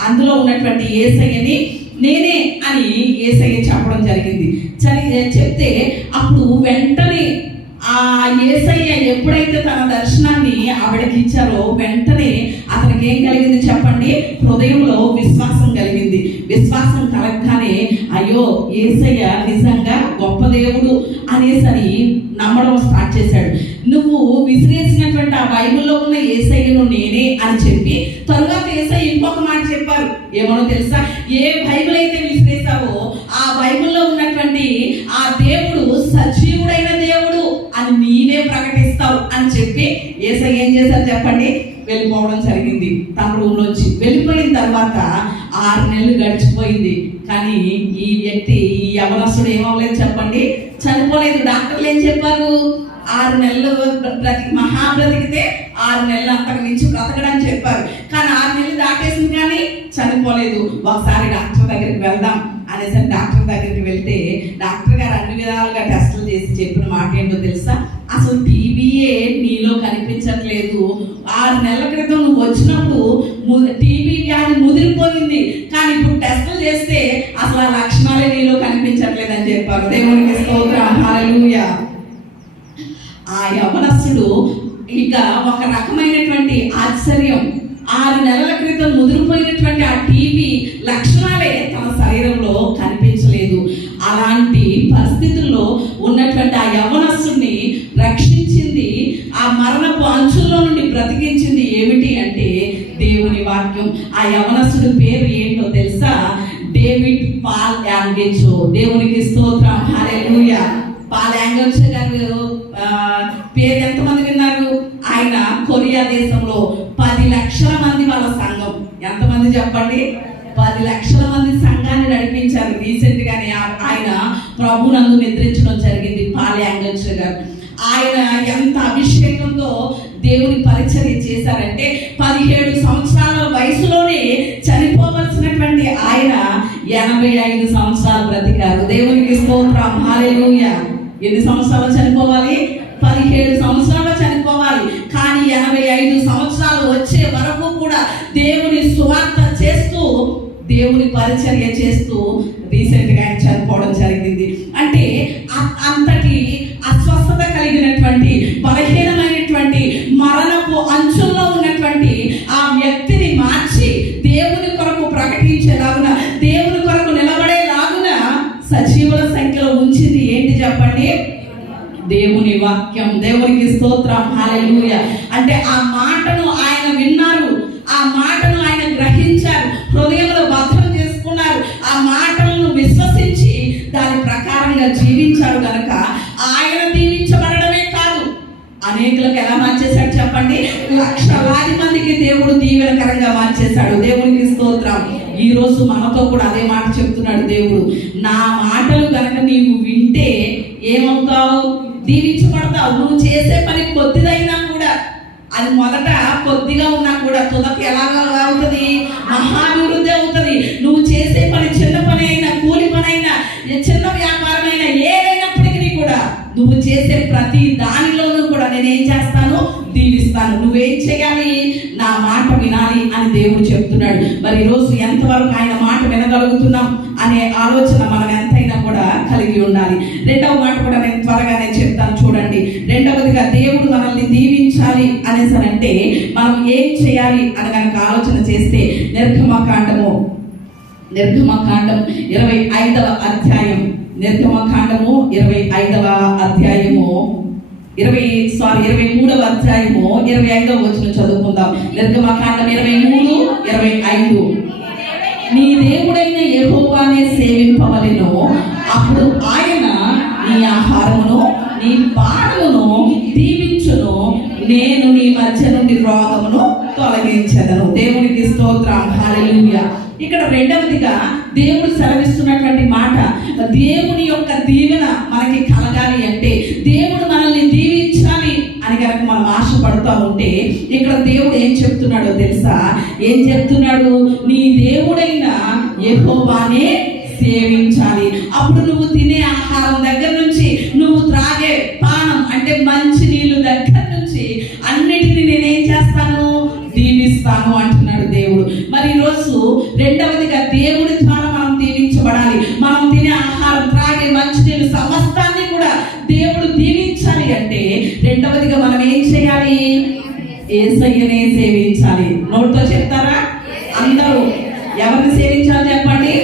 అందులో ఉన్నటువంటి యేసయ్యని నేనే అని యేసయ్య చెప్పడం జరిగింది. చెప్తే అప్పుడు వెంటనే ఆ యేసయ్య ఎప్పుడైతే తన దర్శనాన్ని ఆవిడకి ఇచ్చారో వెంటనే అతనికి ఏం కలిగింది చెప్పండి, హృదయంలో విశ్వాసం కలిగింది. విశ్వాసం కలగగానే అయ్యో యేసయ్య నిజంగా గొప్ప దేవుడు అనేసని నమ్మడం స్టార్ట్ చేశాడు. నువ్వు విసిరేసినటువంటి ఆ బైబిల్లో ఉన్న యేసయ్యను నేనే అని చెప్పి తరువాత యేసయ్య ఇంకొక మాట చెప్పారు. ఏమనో తెలుసా, ఏ బైబిల్ అయితే విసిరేసావో ఆ బైబిల్లో ఉన్నటువంటి ఆ దేవుడు సజీవుడైన దేవుడు అని నీవే ప్రకటిస్తావు అని చెప్పి యేసయ్య ఏం చేశారు చెప్పండి, వెళ్ళిపోవడం జరిగింది. తన రూమ్ నుంచి వెళ్ళిపోయిన తర్వాత 6 నెలలు గడిచిపోయింది. కానీ ఈ వ్యక్తి, ఈ యవనస్తుడు ఏమవ్వలేదు చెప్పండి, చనిపోలేదు. డాక్టర్లు ఏం చెప్పారు, 6 నెలలు బ్రతికితే 6 నెలలు అంతకు మించి బ్రతకడని చెప్పారు. కానీ 6 నెలలు దాటేసింది కానీ చనిపోలేదు. ఒకసారి డాక్టర్ దగ్గరికి వెళ్దాం అనేసి డాక్టర్ దగ్గరికి వెళ్తే డాక్టర్ గారు అన్ని విధాలుగా టెస్టులు చేసి చెప్పిన మాట ఏంటో తెలుసా, అసలు టీబీఏ నీలో కనిపించట్లేదు. 6 నెలల క్రితం నువ్వు వచ్చినప్పుడు టీబీ వ్యాధి ముదిరిపోయింది, కానీ ఇప్పుడు టెస్టులు చేస్తే అసలు ఆ లక్షణాలే నీలో కనిపించట్లేదు అని చెప్పారు. దేవునికి స్తోత్రం, హల్లెలూయా. ఆ యవనస్తుడు ఇక ఒక రకమైనటువంటి ఆశ్చర్యం, 6 నెలల క్రితం ముదిరిపోయినటువంటి ఆ టీబీ లక్షణాలే తన శరీరంలో కనిపించలేదు. అలాంటి పరిస్థితుల్లో ఉన్నటువంటి ఆ యవనస్తుడిని రక్షించింది, ఆ మరణపు అంచుల్లో నుండి బ్రతికించింది ఏమిటి అంటే దేవుని వాక్యం. ఆ యవనస్తుడి పేరు ఏంటో తెలుసా, డేవిడ్ పాల్ యాంగెచో. దేవునికి స్తోత్రం, హల్లెలూయా. పాల్ యాంగెచో గారు పేరు ఎంతమంది విన్నారు? ఆయన కొరియా దేశంలో 10 లక్షల మంది వాళ్ళ సంఘం, ఎంతమంది చెప్పండి, 10 లక్షల మంది సంఘాన్ని నడిపించారు. రీసెంట్ గానే ఆయన ప్రభునందు నిద్రించడం జరిగింది పాల్ యాంగెచో గారు. ఆయన ఎంత అభిషేకంతో దేవుని పరిచర్య చేశారంటే 17 సంవత్సరాల వయసులోనే చనిపోవలసినటువంటి ఆయన 85 సంవత్సరాలు బ్రతికారు. దేవునికి స్తోత్రం, హల్లెలూయా. ఎన్ని సంవత్సరాలు చనిపోవాలి? 17 సంవత్సరాలు చనిపోవాలి. కానీ 85 సంవత్సరాలు వచ్చే వరకు కూడా దేవుని సువార్త చేస్తూ, దేవుని పరిచర్య చేస్తూ రీసెంట్ గా ఆయన చనిపోవడం జరిగింది. అంటే అంతటి అస్వస్థత కలిగినటువంటి, బలహీనమైనటువంటి, మరణపు అంచుల్లో ఉన్నటువంటి ఆ వ్యక్తిని మార్చి దేవుని కొరకు ప్రకటించేలాగున, దేవుని కొరకు నిలబడేలాగున సజీవుల సంఖ్యలో ఉంచింది ఏంటి చెప్పండి, దేవుని వాక్యం. దేవునికి స్తోత్రం, హల్లెలూయా. అంటే ఆ మాటను ఆయన విన్నారు, ఆ మాటను ఆయన గ్రహించారు, హృదయంలో భద్రం చేసుకున్నారు, ఆ మాటలను విశ్వసించి దాని ప్రకారంగా జీవించారు. కనుక ఆయన దీవించబడమే కాదు, అనేకులకు ఎలా మార్చేశాడు చెప్పండి, లక్షలాది మందికి దేవుడు దీవెనకరంగా మార్చేశాడు. దేవునికి స్తోత్రం. ఈ రోజు మనతో కూడా అదే మాట చెప్తున్నాడు దేవుడు. నా మాటలు కనుక నీవు వింటే ఏమవుతావు? దీవించబడతావు. నువ్వు చేసే పని కొద్దిదైనా కూడా, అది మొదట కొద్దిగా ఉన్నా కూడా తుదకు ఎలాగా అవుతుంది? మహాభివృద్ధి అవుతుంది. నువ్వు చేసే పని చిన్న పని అయినా, కూలి పని అయినా, చిన్న వ్యాపారం అయినా, ఏదైనప్పటికీ కూడా నువ్వు చేసే ప్రతి దానిలోనూ కూడా నేనేం చేస్తాను? దీవిస్తాను. నువ్వేం చేయాలి? నా మాట వినాలి అని దేవుడు చెప్తున్నాడు. మరి ఈరోజు ఎంతవరకు ఆయన మాట వినగలుగుతున్నాం అనే ఆలోచన మనం ఎంతైనా కూడా కలిగి ఉండాలి. రెండవ మాట కూడా నేను త్వరగానే చెప్తాను చూడండి. రెండవదిగా దేవుడు మనల్ని దీవించాలి అనేసి అంటే మనం ఏం చేయాలి అని కనుక ఆలోచన చేస్తే నిర్గమకాండం 25వ అధ్యాయం, నిర్గమకాండము 25వ అధ్యాయము 23వ అధ్యాయము 25వ వచనం చదువుకుందాం. నిర్గమకాండం 23:25. నీ దేవుడైన యెహోవానే సేవింపవలెను, అప్పుడు ఆయన నీ ఆహారమును నీ పానమును దీవించును, నేను నీ మధ్య నుండి రోగమును తొలగించెదను. దేవునికి స్తోత్రం, హల్లెలూయా. ఇక్కడ రెండవదిగా దేవుడు సెలవిస్తున్నటువంటి మాట, దేవుని యొక్క దీవెన మనకి కలగాలి అంటే, దేవుడు మనల్ని దీవించాలి అని కనుక మనం ఆశపడుతూ ఉంటే, ఇక్కడ దేవుడు ఏం చెప్తున్నాడో తెలుసా? ఏం చెప్తున్నాడు? నీ దేవుడైన యెహోవానే సేవించాలి. అప్పుడు నువ్వు తినే ఆహారం దగ్గర నుంచి, నువ్వు త్రాగే పానం అంటే మంచి నీళ్ళు దగ్గర నుంచి అన్నిటిని నేనేం చేస్తాను? దీవిస్తాను అంటున్నాడు దేవుడు. మరి ఈరోజు రెండవదిగా దేవుడి ద్వారా మనం దీవించబడాలి. మనం తినే ఆహారం, త్రాగే మంచినీళ్ళు సమస్తాన్ని కూడా దేవుడు దీవించాలి అంటే రెండవదిగా మనం ఏం చేయాలి? యేసయ్యనే సేవించాలి. నోటితో చెప్తారా అందరూ? ఎవరిని సేవించాలి చెప్పండి?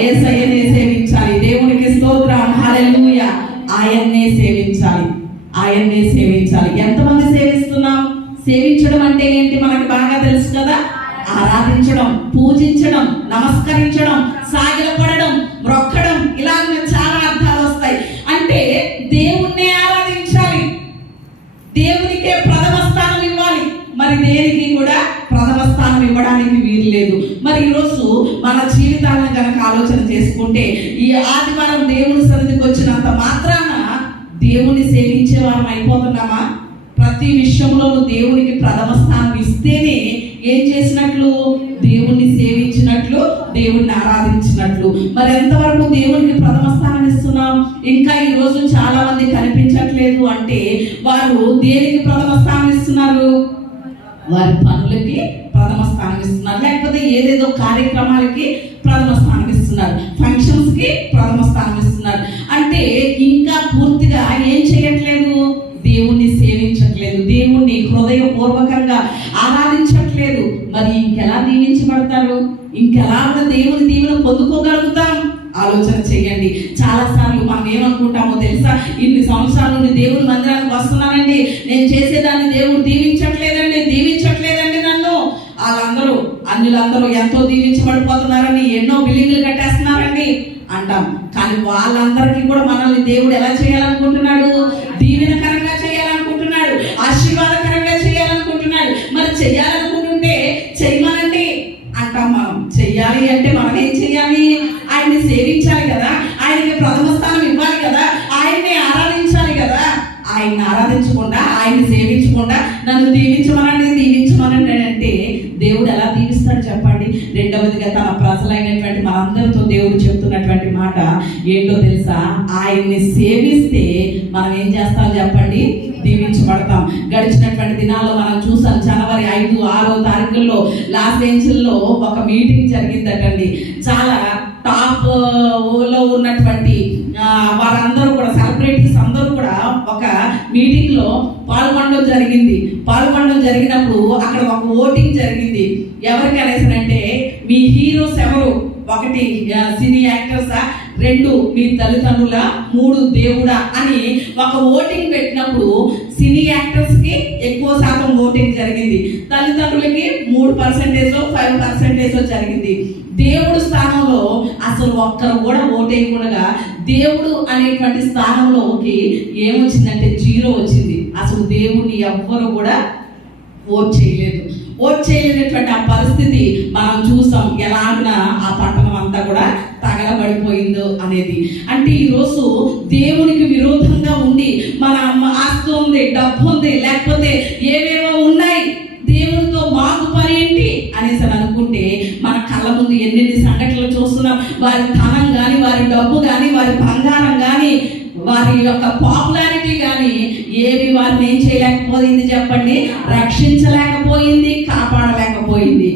యేసయ్యనే సేవించాలి. దేవునికి స్తోత్రం, హల్లెలూయా. ఆయన్నే సేవించాలి, ఆయన్నే సేవించాలి. ఎంతమంది సేవిస్తున్నాం? సేవించడం అంటే ఏంటి మనకి బాగా తెలుసు కదా. ఆరాధించడం, పూజించడం, నమస్కరించడం, సాగిలపడడం, మొక్కడం, ఇలాగ చాలా అర్థాలు వస్తాయి. అంటే దేవుణ్ణే ఆరాధించాలి, దేవునికే ప్రథమ స్థానం ఇవ్వాలి. మరి దేనికి కూడా ప్రథమ స్థానం ఇవ్వడానికి వీలు లేదు. మరి ఈరోజు మన జీవితాలను కనుక ఆలోచన చేసుకుంటే, ఈ ఆదివారం దేవుని సన్నిధికి వచ్చినంత మాత్రాన దేవుని సేవించే వారం అయిపోతున్నామా? ప్రతి విషయంలోనూ దేవునికి ప్రథమ స్థానం ఇస్తేనే ఏం చేసినట్లు? దేవుణ్ణి సేవించినట్లు, దేవుణ్ణి ఆరాధించినట్లు. మరి ఎంతవరకు దేవునికి ప్రథమ స్థానం ఇస్తున్నాం? ఇంకా ఈ రోజు చాలా మంది కనిపించట్లేదు అంటే వారు దేనికి ప్రథమ స్థానం ఇస్తున్నారు? వారి పనులకి ప్రథమ స్థానం ఇస్తున్నారు, లేకపోతే ఏదేదో కార్యక్రమాలకి ప్రథమ స్థానం ఇస్తున్నారు, ఫంక్షన్స్ కి ప్రథమ స్థానం ఇస్తున్నారు. అంటే ఇంకా పూర్తిగా ఏం చేయట్లేదు? దేవుణ్ణి సేవించట్లేదు, దేవుణ్ణి హృదయపూర్వకంగా ఆరాధించట్లేదు. మరి ఇంకెలా దీవించబడతారు? ఇంకెలా దేవుని దీవెన పొందుకోగలుగుతాం? ఆలోచన చేయండి. చాలా సార్లు మనం ఏమనుకుంటామో తెలుసా? ఇన్ని సంవత్సరాల నుండి దేవుని మందిరానికి వస్తున్నానండి, నేను చేసేదాన్ని దేవుడు దీవించట్లేదండి నన్ను. వాళ్ళందరూ అన్యులందరూ ఎంతో దీవించబడిపోతున్నారని ఎన్నో బిల్డింగ్లు కట్టేస్తున్నారండి అంటాం. కానీ వాళ్ళందరికీ కూడా మనల్ని దేవుడు ఎలా చేయాలనుకుంటున్నాడు? దీవెనకరంగా చేయాలనుకుంటున్నాడు, ఆశీర్వాదకరంగా చేయాలనుకుంటున్నాడు. మరి చేయాలనుకుంటుంటే చెయ్యమనండి అంటాం. మనం చెయ్యాలి అంటే మనం ఏం చెయ్యాలి? ఆయన్ని సేవించాలి కదా, ఆయనకి ప్రథమ స్థానం ఇవ్వాలి కదా, ఆయన్ని ఆరాధించాలి కదా. ఆయన్ని ఆరాధించకుండా, ఆయన్ని సేవించకుండా నన్ను దీవించమనండి అంటే దేవుడు ఎలా దీవిస్తాడు చెప్పండి? రెండవదిగా తన ప్రజలైనటువంటి మనందరితో దేవుడు చెప్తున్నటువంటి మాట ఏంటో తెలుసా? ఆయన్ని సేవిస్తే మనం ఏం చేస్తాం చెప్పండి? దీవించబడతాం. గడిచినటువంటి దినాల్లో మనం చూసాం. జనవరి 5, 6 తారీఖుల్లో లాస్ ఏంజల్స్లో ఒక మీటింగ్ జరిగిందటండి. చాలా టాప్ లో ఉన్నటువంటి వారందరూ కూడా, సెలబ్రిటీస్ అందరూ కూడా ఒక మీటింగ్ లో పాల్గొనడం జరిగినప్పుడు అక్కడ ఒక ఓటింగ్ జరిగింది. ఎవరికి అనేసనంటే, మీ హీరోస్ ఎవరు? 1 సినీ యాక్టర్సా, 2 మీ తల్లిదండ్రుల, 3 దేవుడా అని ఒక ఓటింగ్ పెట్టినప్పుడు సినీ యాక్టర్స్ కి ఎక్కువ శాతం ఓటింగ్ జరిగింది, తల్లిదండ్రులకి 3%, 5% జరిగింది. దేవుడు స్థానంలో అసలు ఒక్కరు కూడా ఓటేయకుండా దేవుడు అనేటువంటి స్థానంలోకి ఏమొచ్చిందంటే 0 వచ్చింది. అసలు దేవుణ్ణి ఎవ్వరు కూడా ఓట్ చేయలేనటువంటి ఆ పరిస్థితి మనం చూసాం. ఎలాగ ఆ పట్టణం అంతా కూడా తగలబడిపోయిందో అనేది. అంటే ఈరోజు దేవునికి విరోధంగా ఉండి మన ఆస్తి ఉంది, డబ్బు ఉంది, లేకపోతే ఏవేవో ఉన్నాయి, దేవునితో మాకు పని ఏంటి అనేసి అనుకుంటే మన కళ్ళ ముందు ఎన్నెన్ని సంఘటనలు చూస్తున్నాం. వారి ధనం కానీ, వారి డబ్బు కానీ, వారి బంగారం కానీ, వారి యొక్క పాపులారిటీ కానీ ఏవి వారిని ఏం చేయలేకపోయింది చెప్పండి? రక్షించలేకపోయింది, కాపాడలేకపోయింది.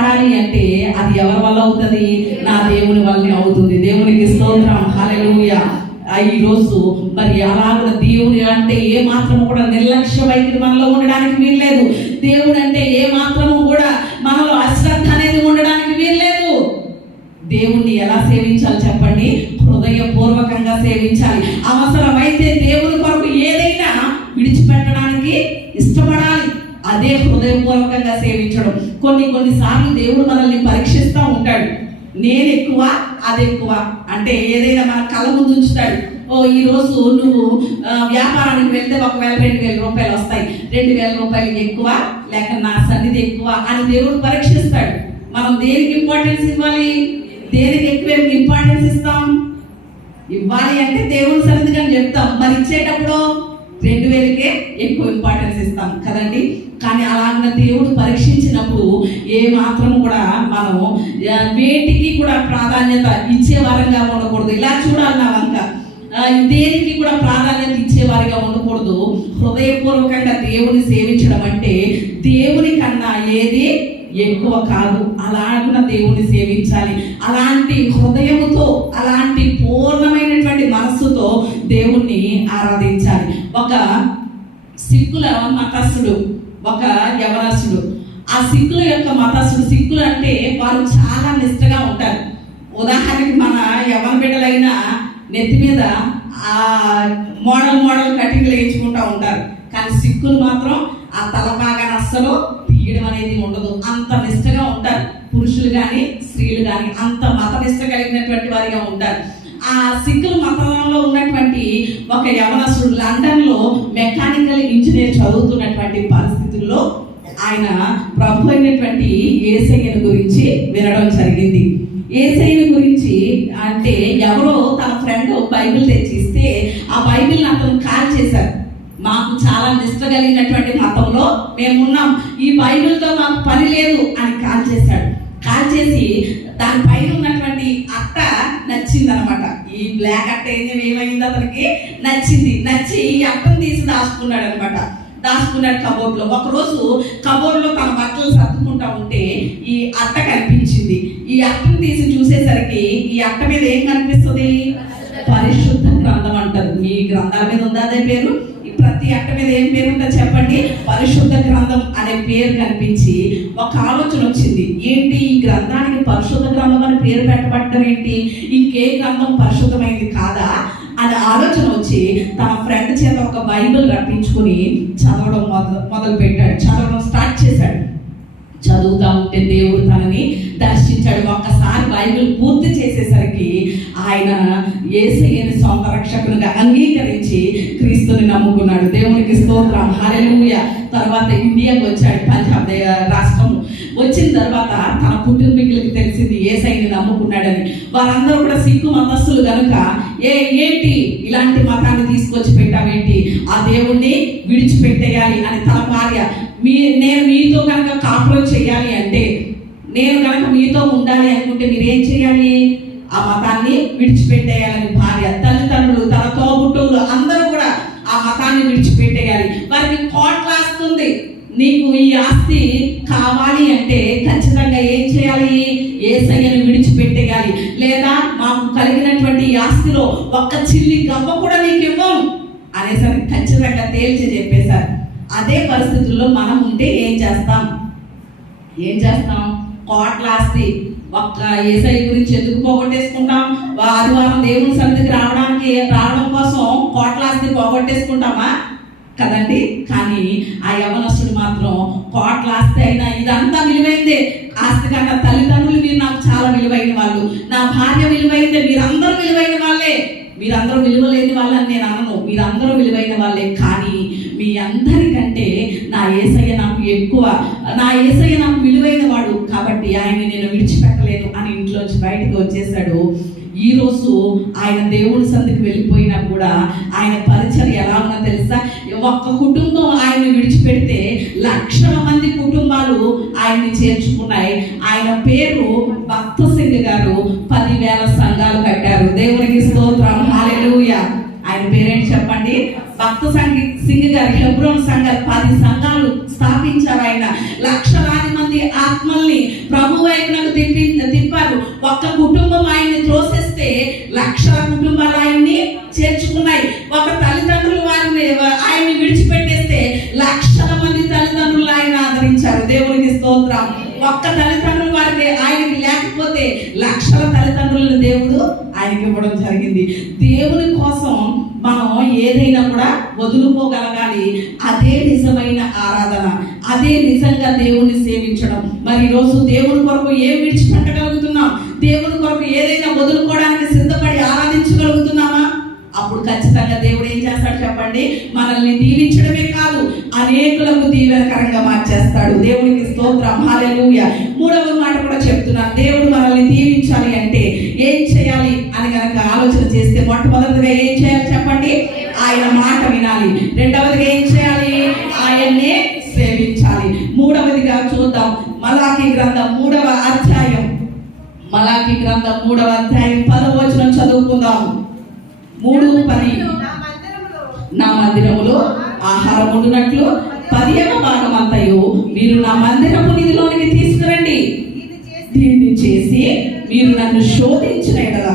పాడాలి అంటే అది ఎవరి వల్ల అవుతుంది? నా దేవుని వల్లనే అవుతుంది. దేవునికి స్తోత్రం, హల్లెలూయా. ఈ రోజు మరి అలాగ దేవుని అంటే ఏ మాత్రము కూడా నిర్లక్ష్య వైఖరి మనలో ఉండడానికి వీల్లేదు. దేవుడు అంటే ఏ మాత్రము కూడా మనలో అశ్రద్ధ అనేది ఉండడానికి వీల్లేదు. దేవుణ్ణి ఎలా సేవించాలి చెప్పండి? హృదయపూర్వకంగా సేవించాలి. అవసరమైతే దేవుని కొరకు ఏదైనా విడిచిపెట్టడానికి ఇష్టపడాలి. అదే హృదయపూర్వకంగా సేవించడం. కొన్నిసార్లు దేవుడు మనల్ని పరీక్షిస్తూ ఉంటాడు. నేను ఎక్కువ, అది ఎక్కువ అంటే ఏదైనా మన కళ్ళ ముందు ఉంచుతాడు. ఈ రోజు నువ్వు వ్యాపారానికి వెళ్తే ఒకవేళ 2,000 రూపాయలు వస్తాయి, 2,000 రూపాయలు ఎక్కువ లేక నా సన్నిధి ఎక్కువ అని దేవుడు పరీక్షిస్తాడు. మనం దేనికి ఇంపార్టెన్స్ ఇవ్వాలి? దేనికి ఎక్కువ ఇంపార్టెన్స్ ఇస్తాం? ఇవ్వాలి అంటే దేవుని సన్నిధి అని చెప్తాం. మరి ఇచ్చేటప్పుడు 2,000కే ఎక్కువ ఇంపార్టెన్స్ ఇస్తాం కదండి. కానీ అలాగ దేవుడు పరీక్షించినప్పుడు ఏ మాత్రం కూడా మనం వేటికి కూడా ప్రాధాన్యత ఇచ్చే వారంగా ఉండకూడదు. ఇలా చూడాలి నా వంక, దేనికి కూడా ప్రాధాన్యత ఇచ్చేవారిగా ఉండకూడదు. హృదయపూర్వకంగా దేవుని సేవించడం అంటే దేవుని కన్నా ఏది ఎక్కువ కాదు. అలాగున దేవుని సేవించాలి. అలాంటి హృదయముతో, అలాంటి పూర్ణమైనటువంటి మనస్సుతో దేవుణ్ణి ఆరాధించాలి. ఒక సిక్కుల మతస్థుడు, ఒక యవనస్తుడు. ఆ సిక్కుల యొక్క మతస్థుడు, సిక్కులు అంటే వారు చాలా నిష్ఠగా ఉంటారు. ఉదాహరణకి మన యవన బిడ్డలైన నెత్తి మీద మోడల్ కటింగ్లు వేయించుకుంటూ ఉంటారు. కానీ సిక్కులు మాత్రం ఆ తలపాగాని అస్సలు తీయడం అనేది ఉండదు. అంత నిష్ఠగా ఉంటారు. పురుషులు కానీ స్త్రీలు కానీ అంత మత నిష్ఠ కలిగినటువంటి వారిగా ఉంటారు. ఆ సిక్కుల మతంలో ఉన్నటువంటి ఒక యవనస్తుడు లండన్లో మెకానికల్ ఇంజనీర్ చదువుతున్నటువంటి పరిస్థితుల్లో ఆయన ప్రభు అయినటువంటి యేసయ్యను గురించి వినడం జరిగింది. యేసయ్యను గురించి అంటే ఎవరో తన ఫ్రెండ్ బైబిల్ తెచ్చిస్తే ఆ బైబిల్ని అతను కాల్ చేశారు. మాకు చాలా నిష్ట కలిగినటువంటి మతంలో మేమున్నాం, ఈ బైబిల్తో మాకు పని లేదు అని కాల్ చేశాడు. కాల్ చేసి దానిపైన ఉన్నటువంటి అట్ట నచ్చింది అనమాట. ఈ బ్లాక్ అట్ట ఏమైంది అతనికి నచ్చి ఈ అట్టను తీసి దాచుకున్నాడు అనమాట. దాచుకున్నాడు కబోర్డ్లో. ఒకరోజు కబోర్డ్లో తన బట్టలు సర్దుకుంటా ఉంటే ఈ అట్ట కనిపించింది. ఈ అట్టను తీసి చూసేసరికి ఈ అట్ట మీద ఏం కనిపిస్తుంది? పరిశుద్ధ గ్రంథం అంటారు. మీ గ్రంథాల మీద ఉందా అదే పేరు? ప్రతి అట్ట మీద ఏం పేరు ఉంటుందో చెప్పండి? పరిశుద్ధ గ్రంథం అనే పేరు కనిపించి ఒక ఆలోచన వచ్చింది. ఏంటి ఈ గ్రంథానికి పరిశుద్ధ గ్రంథం అని పేరు పెట్టబడటం ఏంటి? ఇంకే గ్రంథం పరిశుద్ధమైంది కాదా అనే ఆలోచన వచ్చి తన ఫ్రెండ్ చేత ఒక బైబిల్ రప్పించుకుని చదవడం మొదలు పెట్టాడు. చదవడం స్టార్ట్ చేశాడు. చదువుతా ఉంటే దేవుడు తనని దర్శించాడు. ఒక్కసారి బైబిల్ పూర్తి చేసేసరికి ఆయన యేసయ్యని సొంత రక్షకునిగా అంగీకరించి క్రీస్తుని నమ్ముకున్నాడు. దేవునికి స్తోత్రం, హల్లెలూయా. తర్వాత ఇండియాకి వచ్చాడు, పంజాబ్ రాష్ట్రం. వచ్చిన తర్వాత తన కుటుంబీకులకి తెలిసింది యేసయ్యని నమ్ముకున్నాడని. వారందరూ కూడా సిక్కు మతస్థులు కనుక ఏంటి ఇలాంటి మతాన్ని తీసుకొచ్చి పెట్టావేంటి, ఆ దేవుణ్ణి విడిచిపెట్టేయాలి అని తన భార్య, నేను మీతో కనుక కాపురం చేయాలి అంటే, నేను కనుక మీతో ఉండాలి అనుకుంటే మీరేం చేయాలి? ఆ మతాన్ని విడిచిపెట్టేయాలని భార్య, తల్లిదండ్రులు, తన తోబుట్టువులు అందరూ కూడా ఆ మతాన్ని విడిచిపెట్టేయాలి. వారికి కోట్ రాస్తుంది, నీకు ఈ ఆస్తి కావాలి అంటే ఖచ్చితంగా ఏం చేయాలి? యేసయ్యను విడిచిపెట్టేయాలి, లేదా మాకు కలిగినటువంటి ఈ ఆస్తిలో ఒక్క చిల్లి గవ్వ కూడా నీకు ఇవ్వం అనేసరికి ఖచ్చితంగా తేల్చి చెప్పేశారు. అదే పరిస్థితుల్లో మనం ఉంటే ఏం చేస్తాం? కోట్ల ఆస్తి ఒక్క యేసయ్య గురించి ఎందుకు పోగొట్టేసుకుంటాం? ఆదివారం దేవుని సన్నిధికి రావడం కోసం కోట్ల ఆస్తి పోగొట్టేసుకుంటామా? కదండి. కానీ ఆ యవనస్తుడు మాత్రం కోట్ల ఆస్తి అయినా ఇదంతా విలువైందే, ఆస్తి కన్నా తల్లిదండ్రులు మీరు నాకు చాలా విలువైన వాళ్ళు, నా భార్య విలువైందే, మీరందరూ విలువైన వాళ్ళే. మీరందరూ విలువలేని వాళ్ళని నేను అనను, మీరందరూ విలువైన వాళ్ళే. కానీ మీ అందరికంటే నా యేసయ్య నాకు ఎక్కువ, నా యేసయ్య నాకు విలువైన వాడు కాబట్టి ఆయన్ని నేను విడిచిపెట్టలేను అని ఇంట్లోంచి బయటకు వచ్చేసాడు. ఈరోజు ఆయన దేవుని సంధికి వెళ్ళిపోయినా కూడా ఆయన పరిచర్య ఎలా ఉన్నా తెలుసా? ఒక్క కుటుంబం ఆయన్ని విడిచిపెడితే లక్షల మంది కుటుంబాలు ఆయన్ని చేర్చుకున్నాయి. ఆయన పేరు భక్త సింగ్ గారు 10,000 సంఘాలు కట్టారు. దేవునికి స్తోత్రం, హల్లెలూయా. ఆయన పేరేంటి చెప్పండి? భక్త సింగ్ గారు హెబ్రోన్ సంఘాలు 10 సంఘాలు స్థాపించారు ఆయన. లక్షలాది మంది ఆత్మల్ని ప్రభు వైపునకు తిప్పారు. ఒక్క కుటుంబం ఆయన్ని త్రోసేస్తే లక్షల కుటుంబాలు ఆయన్ని చేర్చుకున్నాయి. ఒక తల్లిదండ్రులు ఆయన్ని విడిచిపెట్టేస్తే లక్షల మంది తల్లిదండ్రులు ఆయన ఆదరించారు. దేవునికి స్తోత్రం. ఒక్క తల్లిదండ్రులు వారికి ఆయనకి లేకపోతే లక్షల తల్లిదండ్రులను దేవుడు ఆయనకి ఇవ్వడం జరిగింది. దేవుని కోసం మనం ఏదైనా కూడా వదులుకోగలగాలి. అదే నిజమైన ఆరాధన, అదే నిజంగా దేవుణ్ణి సేవించడం. మరి ఈరోజు దేవుని కొరకు ఏం విడిచిపెట్టగలుగుతున్నాం? దేవుని కొరకు ఏదైనా వదులుకోవడానికి సిద్ధపడి ఆరాధించగలుగుతున్నామా? అప్పుడు ఖచ్చితంగా దేవుడు ఏం చేస్తాడు చెప్పండి? మనల్ని దీవించడమే కాదు, అనేకులకు దీవెనకరంగా మార్చేస్తాడు. దేవునికి స్తోత్రం. హల్లెలూయా. మూడవ మాట కూడా చెప్తున్నాను. దేవుడు మనల్ని దీవించాలి అంటే ఏం చేయాలి అని కనుక ఆలోచన చేస్తే, మొట్టమొదటిగా ఏం చేయాలి చెప్పండి? ఆయన మాట వినాలి. రెండవదిగా ఏం చేయాలి? ఆయన్నే సేవించాలి. మూడవదిగా చూద్దాం. మలాకీ గ్రంథం 3వ అధ్యాయం. మలాకీ గ్రంథం 3వ అధ్యాయం 10వ వచనం చదువుకుందాం. 3:10. నా మందిరములో ఆహారం ఉండునట్లు 10వ భాగం అంతయు మీరు నా మందిరపు నిధిలోనికి తీసుకురండి. దీన్ని చేసి మీరు నన్ను శోధించిన ఎడల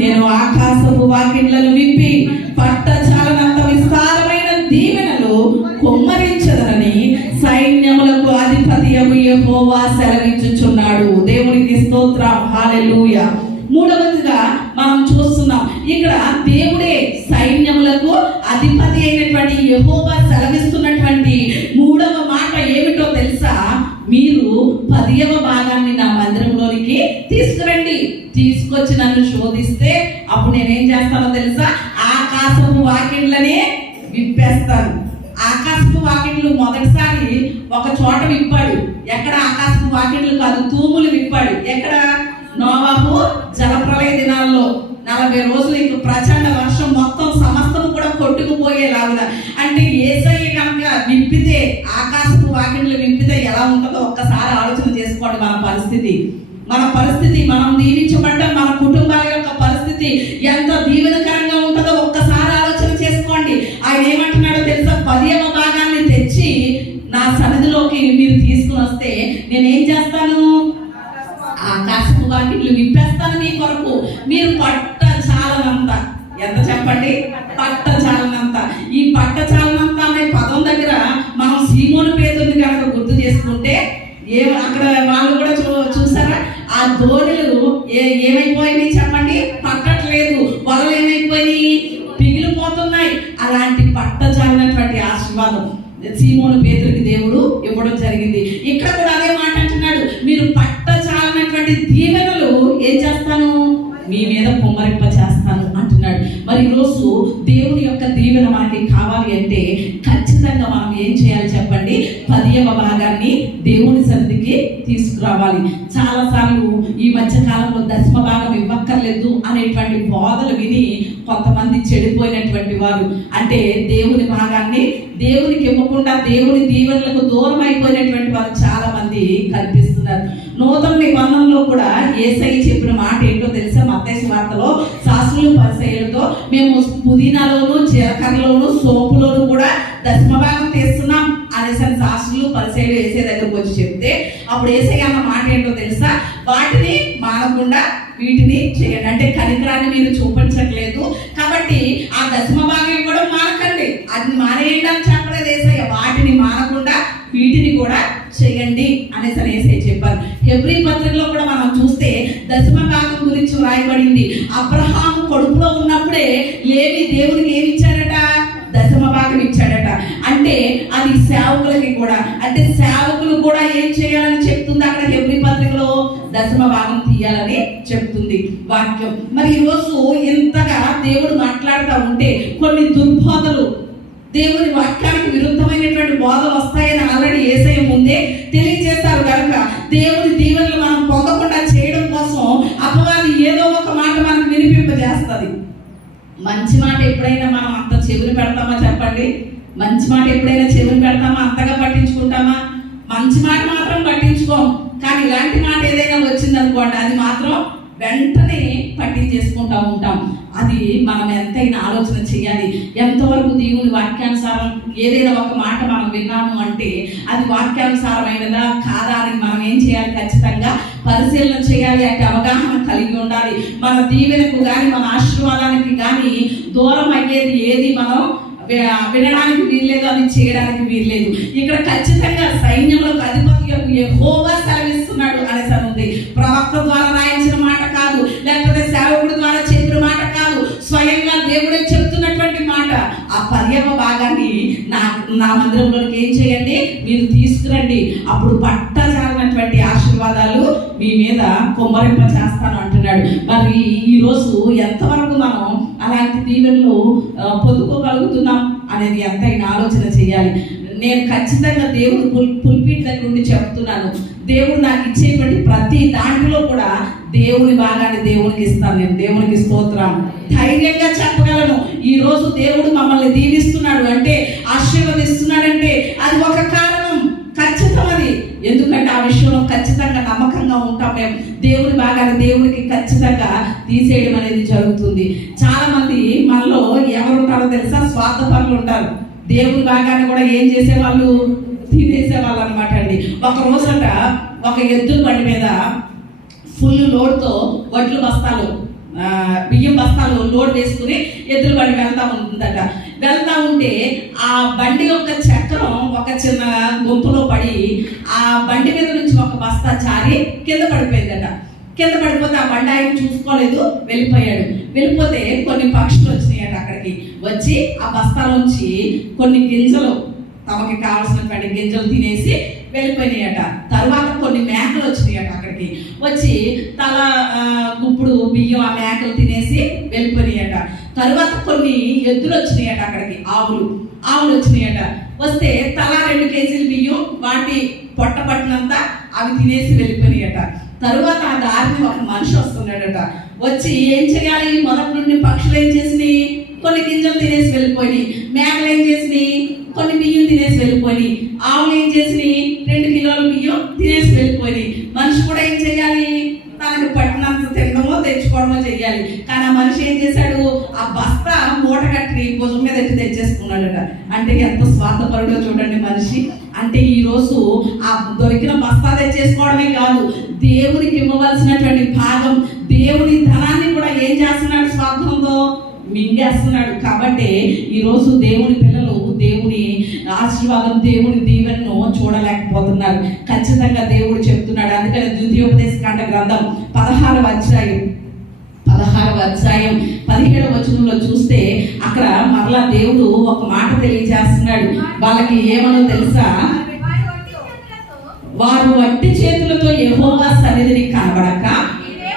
నేను ఆకాశపు వాకిళ్లను విప్పి పట్టచాలనంత విస్తారమైన దీవెనలు కుమ్మరించదనని సైన్యములకు అధిపతియగు యెహోవా సెలవిచ్చుచున్నాడు. దేవునికి స్తోత్రం. హల్లెలూయా. మూడవదిగా మనం చూస్తున్నాం ఇక్కడ దేవుడే సైన్యములకు అధిపతి అయినటువంటి యెహోవా సెలవిస్తున్నటువంటి మూడవ మాట ఏమిటో తెలుసా? మీరు 10వ భాగాన్ని నా మందిరంలోనికి తీసుకురండి. తీసుకొచ్చి నన్ను శోధిస్తే అప్పుడు నేనేం చేస్తానో తెలుసా? ఆకాశపు వాకిళ్లనే విప్పేస్తాను. ఆకాశపు వాకిళ్లు మొదటిసారి ఒక చోట విప్పాడు. ఎక్కడ? ఆకాశపు వాకిళ్లు కాదు, తూములు విప్పాడు. ఎక్కడ? నోవాహు జలప్రలయ దినాల్లో 40 రోజులు ఇంక ప్రచండ వర్షం, మొత్తం సమస్తము కూడా కొట్టుకుపోయేలాగా. అంటే యేసయ్య కనుక విప్పితే, ఆకాశపు వాకిళ్లు విప్పితే ఎలా ఉంటుందో ఒక్కసారి ఆలోచన చేసుకోండి. మన పరిస్థితి మనం దీవించబడ్డం, మన కుటుంబాల యొక్క పరిస్థితి ఎంత దీవెనకరంగా ఉంటుందో ఒక్కసారి ఆలోచన చేసుకోండి. ఆయన ఏమంటున్నాడో తెలుసా? 10వ భాగాన్ని తెచ్చి నా సన్నిధిలోకి మీరు తీసుకుని వస్తే నేనేం చేస్తాను? ఆకాశపు వాకిళ్లు విప్పేస్తాను మీ కొరకు. మీరు పట్ట చాలనంత, ఎంత చెప్పండి? పట్ట చాలనంత. ఈ పట్ట చాలనంత అనే పదం దగ్గర మనం సీమోను పేతురుని కనుక గుర్తు చేసుకుంటే అక్కడ వాళ్ళు కూడా చూసారా? ఆ ధోనిలు ఏమైపోయినాయి చెప్పండి? పట్టట్లేదు. వలలు ఏమైపోయినాయి? పిగిలిపోతున్నాయి. అలాంటి పట్ట చాలినటువంటి ఆశీర్వాదం సీమోను పేతురుకి దేవుడు ఇవ్వడం జరిగింది. ఇక్కడ కూడా అదే మాట అంటున్నాడు. మీరు పట్ట చాలినటువంటి దీవెనలు ఏం చేస్తాను? మీ మీద కుమ్మరింప చేస్తాను అంటున్నాడు. మరి ఈరోజు దేవుని యొక్క దీవెన మనకి కావాలి అంటే ఖచ్చితంగా మనం ఏం చేయాలి చెప్పండి? 10వ భాగాన్ని దేవుని సన్నిధికి తీసుకురావాలి. చాలాసార్లు ఈ మధ్య కాలంలో 10వ భాగం ఇవ్వక్కర్లేదు అనేటువంటి బోధలు విని కొంతమంది చెడిపోయినటువంటి వారు, అంటే దేవుని భాగాన్ని దేవునికి ఇవ్వకుండా దేవుని దీవెనలకు దూరం అయిపోయినటువంటి వారు చాలా మంది కనిపిస్తున్నారు. నూతన నిబంధనలో కూడా యేసయ్య చెప్పిన మాట ఏంటో తెలుసా? మత్తయి సువార్తలో శాస్త్రులు పరిసయ్యులతో మేము పుదీనాలోను జీలకర్రలోను సోపులోను కూడా 10వ భాగం తీస్తున్నాం అనేసి శాస్త్రులు పరిసయ్యులు యేసయ్య దగ్గరకు వచ్చి చెప్తే అప్పుడు యేసయ్య అన్న మాట ఏంటో తెలుసా? వాటిని మానకుండా వీటిని చేయండి. అంటే కనికరాన్ని మీరు చూపించట్లేదు కాబట్టి ఆ 10వ భాగం ఇవ్వడం మానకండి, అది మానేయండి అని చెప్పలేదు యేసయ్య. వాటిని మానకుండా వీటిని కూడా చేయండి అనేసి యేసయ్య చెప్పారు. హెబ్రీ పత్రికలో కూడా మనం చూస్తే 10వ భాగం గురించి వ్రాయబడింది. అబ్రహాము కడుపులో ఉన్నప్పుడే లేవి దేవునికి ఏమి ఇచ్చాడట? 10వ భాగం ఇచ్చాడట. అంటే అది సేవకులకి కూడా, అంటే సేవకులు కూడా ఏం చేయాలని చెప్తుంది అక్కడ హెబ్రీ పత్రికలో? 10వ భాగం తీయాలని చెప్తుంది వాక్యం. మరి ఈరోజు ఇంతగా దేవుడు మాట్లాడుతూ ఉంటే కొన్ని దుర్బోధలు, దేవుని వాక్యానికి విరుద్ధమైనటువంటి బోధలు వస్తాయని ఆల్రెడీ యేసయ్య ముందే తెలియజేశారు. కనుక దేవుని దీవెనలు మనం పొందకుండా చేయడం కోసం అపవాది ఏదో ఒక మాట మనకు వినిపింపజేస్తుంది. మంచి మాట ఎప్పుడైనా మనం అంత చెవిని పెడతామా చెప్పండి? మంచి మాట ఎప్పుడైనా చెవిని పెడతామా? అంతగా పట్టించుకుంటామా? మంచి మాట మాత్రం పట్టించుకోం. కానీ ఇలాంటి మాట ఏదైనా వచ్చిందనుకోండి, అది మాత్రం వెంటనే పట్టించేసుకుంటూ ఉంటాం. అది మనం ఎంతైనా ఆలోచన చేయాలి. ఎంతవరకు దేవుని వాక్యానుసారం ఏదైనా ఒక మాట మనం విన్నాము అంటే అది వాక్యానుసారమైనదా కాదా అని మనం ఏం చేయాలి? ఖచ్చితంగా పరిశీలన చేయాలి. అంటే అవగాహన కలిగి ఉండాలి. మన దీవెనకు కానీ మన ఆశీర్వాదానికి కానీ దూరం అయ్యేది ఏది మనం వినడానికి వీల్లేదు, అది చేయడానికి వీల్లేదు. ఇక్కడ ఖచ్చితంగా సైన్యములకు అధిపతి యెహోవా సెలవిస్తున్నాడు అనేసి ఉంది. ప్రవక్త ద్వారా రాయించిన మాట కాదు, లేకపోతే సేవకుడి ద్వారా చెప్పిన మాట కాదు, స్వయంగా దేవుడే చెప్తున్నటువంటి మాట. ఆ 10వ భాగాన్ని నా మందిరంలోకి ఏం చేయండి? మీరు తీసుకురండి, అప్పుడు పట్టజాలనటువంటి ఆశీర్వాదాలు మీ మీద కుమ్మరింప చేస్తాను అంటున్నాడు. మరి ఈరోజు ఎంతవరకు మనం అలాంటి దీవెనలు పొందుకోగలుగుతున్నాం అనేది ఎంతైనా ఆలోచన చేయాలి. నేను ఖచ్చితంగా దేవుడు పుల్పిట్ దగ్గర నుండి చెప్తున్నాను. దేవుడు నాకు ఇచ్చేటువంటి ప్రతి దాంట్లో కూడా దేవుని భాగాన్ని దేవునికి ఇస్తాను. నేను దేవునికి స్తోత్రం ధైర్యంగా చెప్పగలను. ఈ రోజు దేవుడు మమ్మల్ని దీవిస్తున్నాడు అంటే, ఆశీర్వదిస్తున్నాడంటే అది ఒక కారణం, ఖచ్చితం అది. ఎందుకంటే ఆ విషయంలో ఖచ్చితంగా నమ్మకంగా ఉంటాం మేము. దేవుని భాగాన్ని దేవునికి ఖచ్చితంగా తీసేయడం అనేది జరుగుతుంది. చాలా మంది మనలో ఎవరు ఉంటారో తెలుసా? స్వార్థపరులు ఉంటారు. దేవుని భాగాన్ని కూడా ఏం చేసేవాళ్ళు? తినేసేవాళ్ళు అనమాట అండి. ఒక రోజట ఒక ఎద్దుల బండి మీద ఫుల్ లోడ్తో వడ్లు బస్తాలు, బియ్యం బస్తాలు లోడ్ వేసుకుని ఎద్దుల బండి వెళ్తా ఉంటుందట. వెళ్తా ఉంటే ఆ బండి యొక్క చక్రం ఒక చిన్న గుంపులో పడి ఆ బండి మీద నుంచి ఒక బస్తా జారి కింద పడిపోయిందట. కింద పడిపోతే ఆ బండి ఆయన చూసుకోలేదు, వెళ్ళిపోయాడు. వెళ్ళిపోతే కొన్ని పక్షులు వచ్చినాయట. అక్కడికి వచ్చి ఆ బస్తాలోంచి కొన్ని గింజలు, తమకి కావాల్సినటువంటి గింజలు తినేసి వెళ్ళిపోయినాయట. తర్వాత కొన్ని మేకలు వచ్చినాయట. అక్కడికి వచ్చి తల గుప్పుడు బియ్యం ఆ మేకలు తినేసి వెళ్ళిపోయినాయట. తర్వాత కొన్ని ఎద్దులు వచ్చినాయట. అక్కడికి ఆవులు వచ్చినాయట. వస్తే తలా 2 కేజీలు బియ్యం వాటి పొట్ట పట్టినంత అవి తినేసి వెళ్ళిపోయినాయట. తరువాత ఆ దారిని ఒక మనిషి వస్తున్నాడట. వచ్చి ఏం చేయాలి? మొదటి నుండి పక్షులు ఏం చేసినాయి? కొన్ని గింజలు తినేసి వెళ్ళిపోయి, మేకలు ఏం చేసినాయి? కొన్ని బియ్యం తినేసి వెళ్ళిపోయి, ఆవులు ఏం చేసినాయి? 2 కిలోల బియ్యం తినేసి వెళ్ళిపోయి. మనిషి కూడా ఏం చేయాలి? తనకు పట్టినంత తినడమో తెచ్చుకోవడమో చెయ్యాలి. కానీ ఆ మనిషి ఏం చేశాడు? ఆ బస్తా మూట కట్టి భుజం మీద ఎత్తి తెచ్చేసుకున్నాడట. అంటే ఎంత స్వార్థపరుడో చూడండి మనిషి. అంటే ఈ రోజు ఆ దొరికిన బస్తా తెచ్చేసుకోవడమే కాదు, దేవునికి ఇవ్వవలసినటువంటి భాగం, దేవుని ధనాన్ని కూడా ఏం చేస్తున్నాడు? స్వార్థంతో మింగేస్తున్నాడు. కాబట్టి ఈరోజు దేవుని పిల్లలు దేవుని ఆశీర్వాదం, దేవుని దీవెనను చూడలేకపోతున్నారు. ఖచ్చితంగా దేవుడు చెప్తున్నాడు. అందుకని ద్వితీయోపదేశకాండ గ్రంథం 16వ అధ్యాయం 17వ వచనంలో చూస్తే అక్కడ మరలా దేవుడు ఒక మాట తెలియజేస్తున్నాడు. వాళ్ళకి ఏమనో తెలుసా? వారు వట్టి చేతులతో యెహోవా సన్నిధిని కనబడక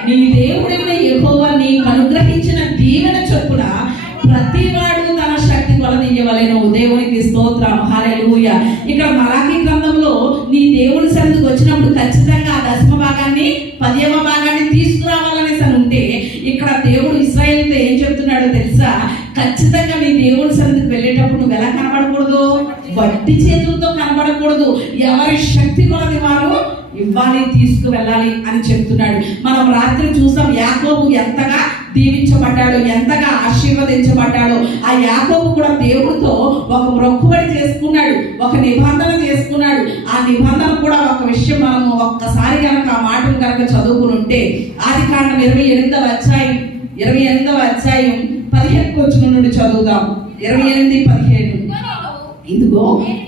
నీ దేవుడైన యెహోవా నీకు అనుగ్రహించిన దీవెన చొప్పున ప్రతివాడు తన శక్తి కొలది ఇవ్వలేను. దేవునికి స్తోత్రం, హల్లెలూయా. ఇక్కడ మలాకీ గ్రంథంలో నీ దేవుడి సన్నిధికి వచ్చినప్పుడు ఖచ్చితంగా ఆ 10వ భాగాన్ని 10వ భాగాన్ని తీసుకురావాలనేసి అని ఉంటే, ఇక్కడ దేవుడు ఇశ్రాయేలుతో ఏం చెప్తున్నాడో తెలుసా? ఖచ్చితంగా నీ దేవుడి సన్నిధికి వెళ్ళేటప్పుడు నువ్వు ఎలా కనబడకూడదు? వట్టి చేతులతో కనబడకూడదు. ఎవరి శక్తి కొలది వారు ఇవ్వాలి, తీసుకువెళ్ళాలి అని చెప్తున్నాడు. మనం రాత్రి చూసాం యాకోబు ఎంతగా దీవించబడ్డాడు, ఎంతగా ఆశీర్వదించబడ్డాడు. ఆ యాకోబు కూడా దేవుడితో ఒక మొక్కుబడి చేసుకున్నాడు, ఒక నిబంధన చేసుకున్నాడు. ఆ నిబంధన కూడా ఒక విషయం మనము ఒక్కసారి కనుక ఆ మాటలు కనుక చదువుకుని ఉంటే, ఆదికాండం 28వ అధ్యాయం 15వ వచనం నుండి చదువుదాం. 28:15. ఇదిగో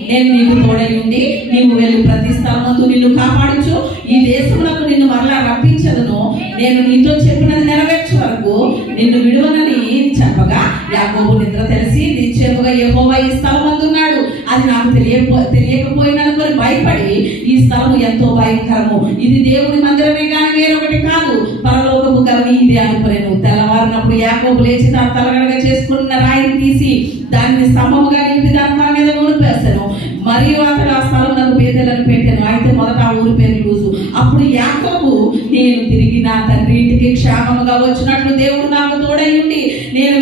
నేను నీకు తోడై ఉండి నీవు వెళ్ళి ప్రతి స్థలమందు నిన్ను కాపాడుచు ఈ దేశములకు నిన్ను మరలా రప్పించదును. నేను నీతో చెప్పినది నెరవేర్చే వరకు నిన్ను విడువనని చెప్పగా యాకోబు నిద్ర తెలిసి నిశ్చయముగా యెహోవా ఈ స్థలమందు ఉన్నాడు, అది నాకు తెలియకపోయిననుకొని భయపడి ఈ స్థలము ఎంతో భయంకరము, ఇది దేవుని మందిరమే కానీ వేరొకటి కాదు, పరలోకము గవి ఇది అనుకునేను. తెల్లవారినప్పుడు యాకోబు లేచి తన తలగడగా చేసుకున్న రాయిని తీసి దాన్ని స్తంభముగా నిలిపి దాని మన మీద నూనె వేసాను. మరియు అతడు ఆ స్థలం నాకు పేదలను పెట్టాను. అయితే మొదట ఆ ఊరి పేరు లూజు. అప్పుడు యాకోబు నేను తిరిగి నా తండ్రి ఇంటికి క్షేమముగా వచ్చినట్లు దేవుడు నాకు తోడై ఉండి నేను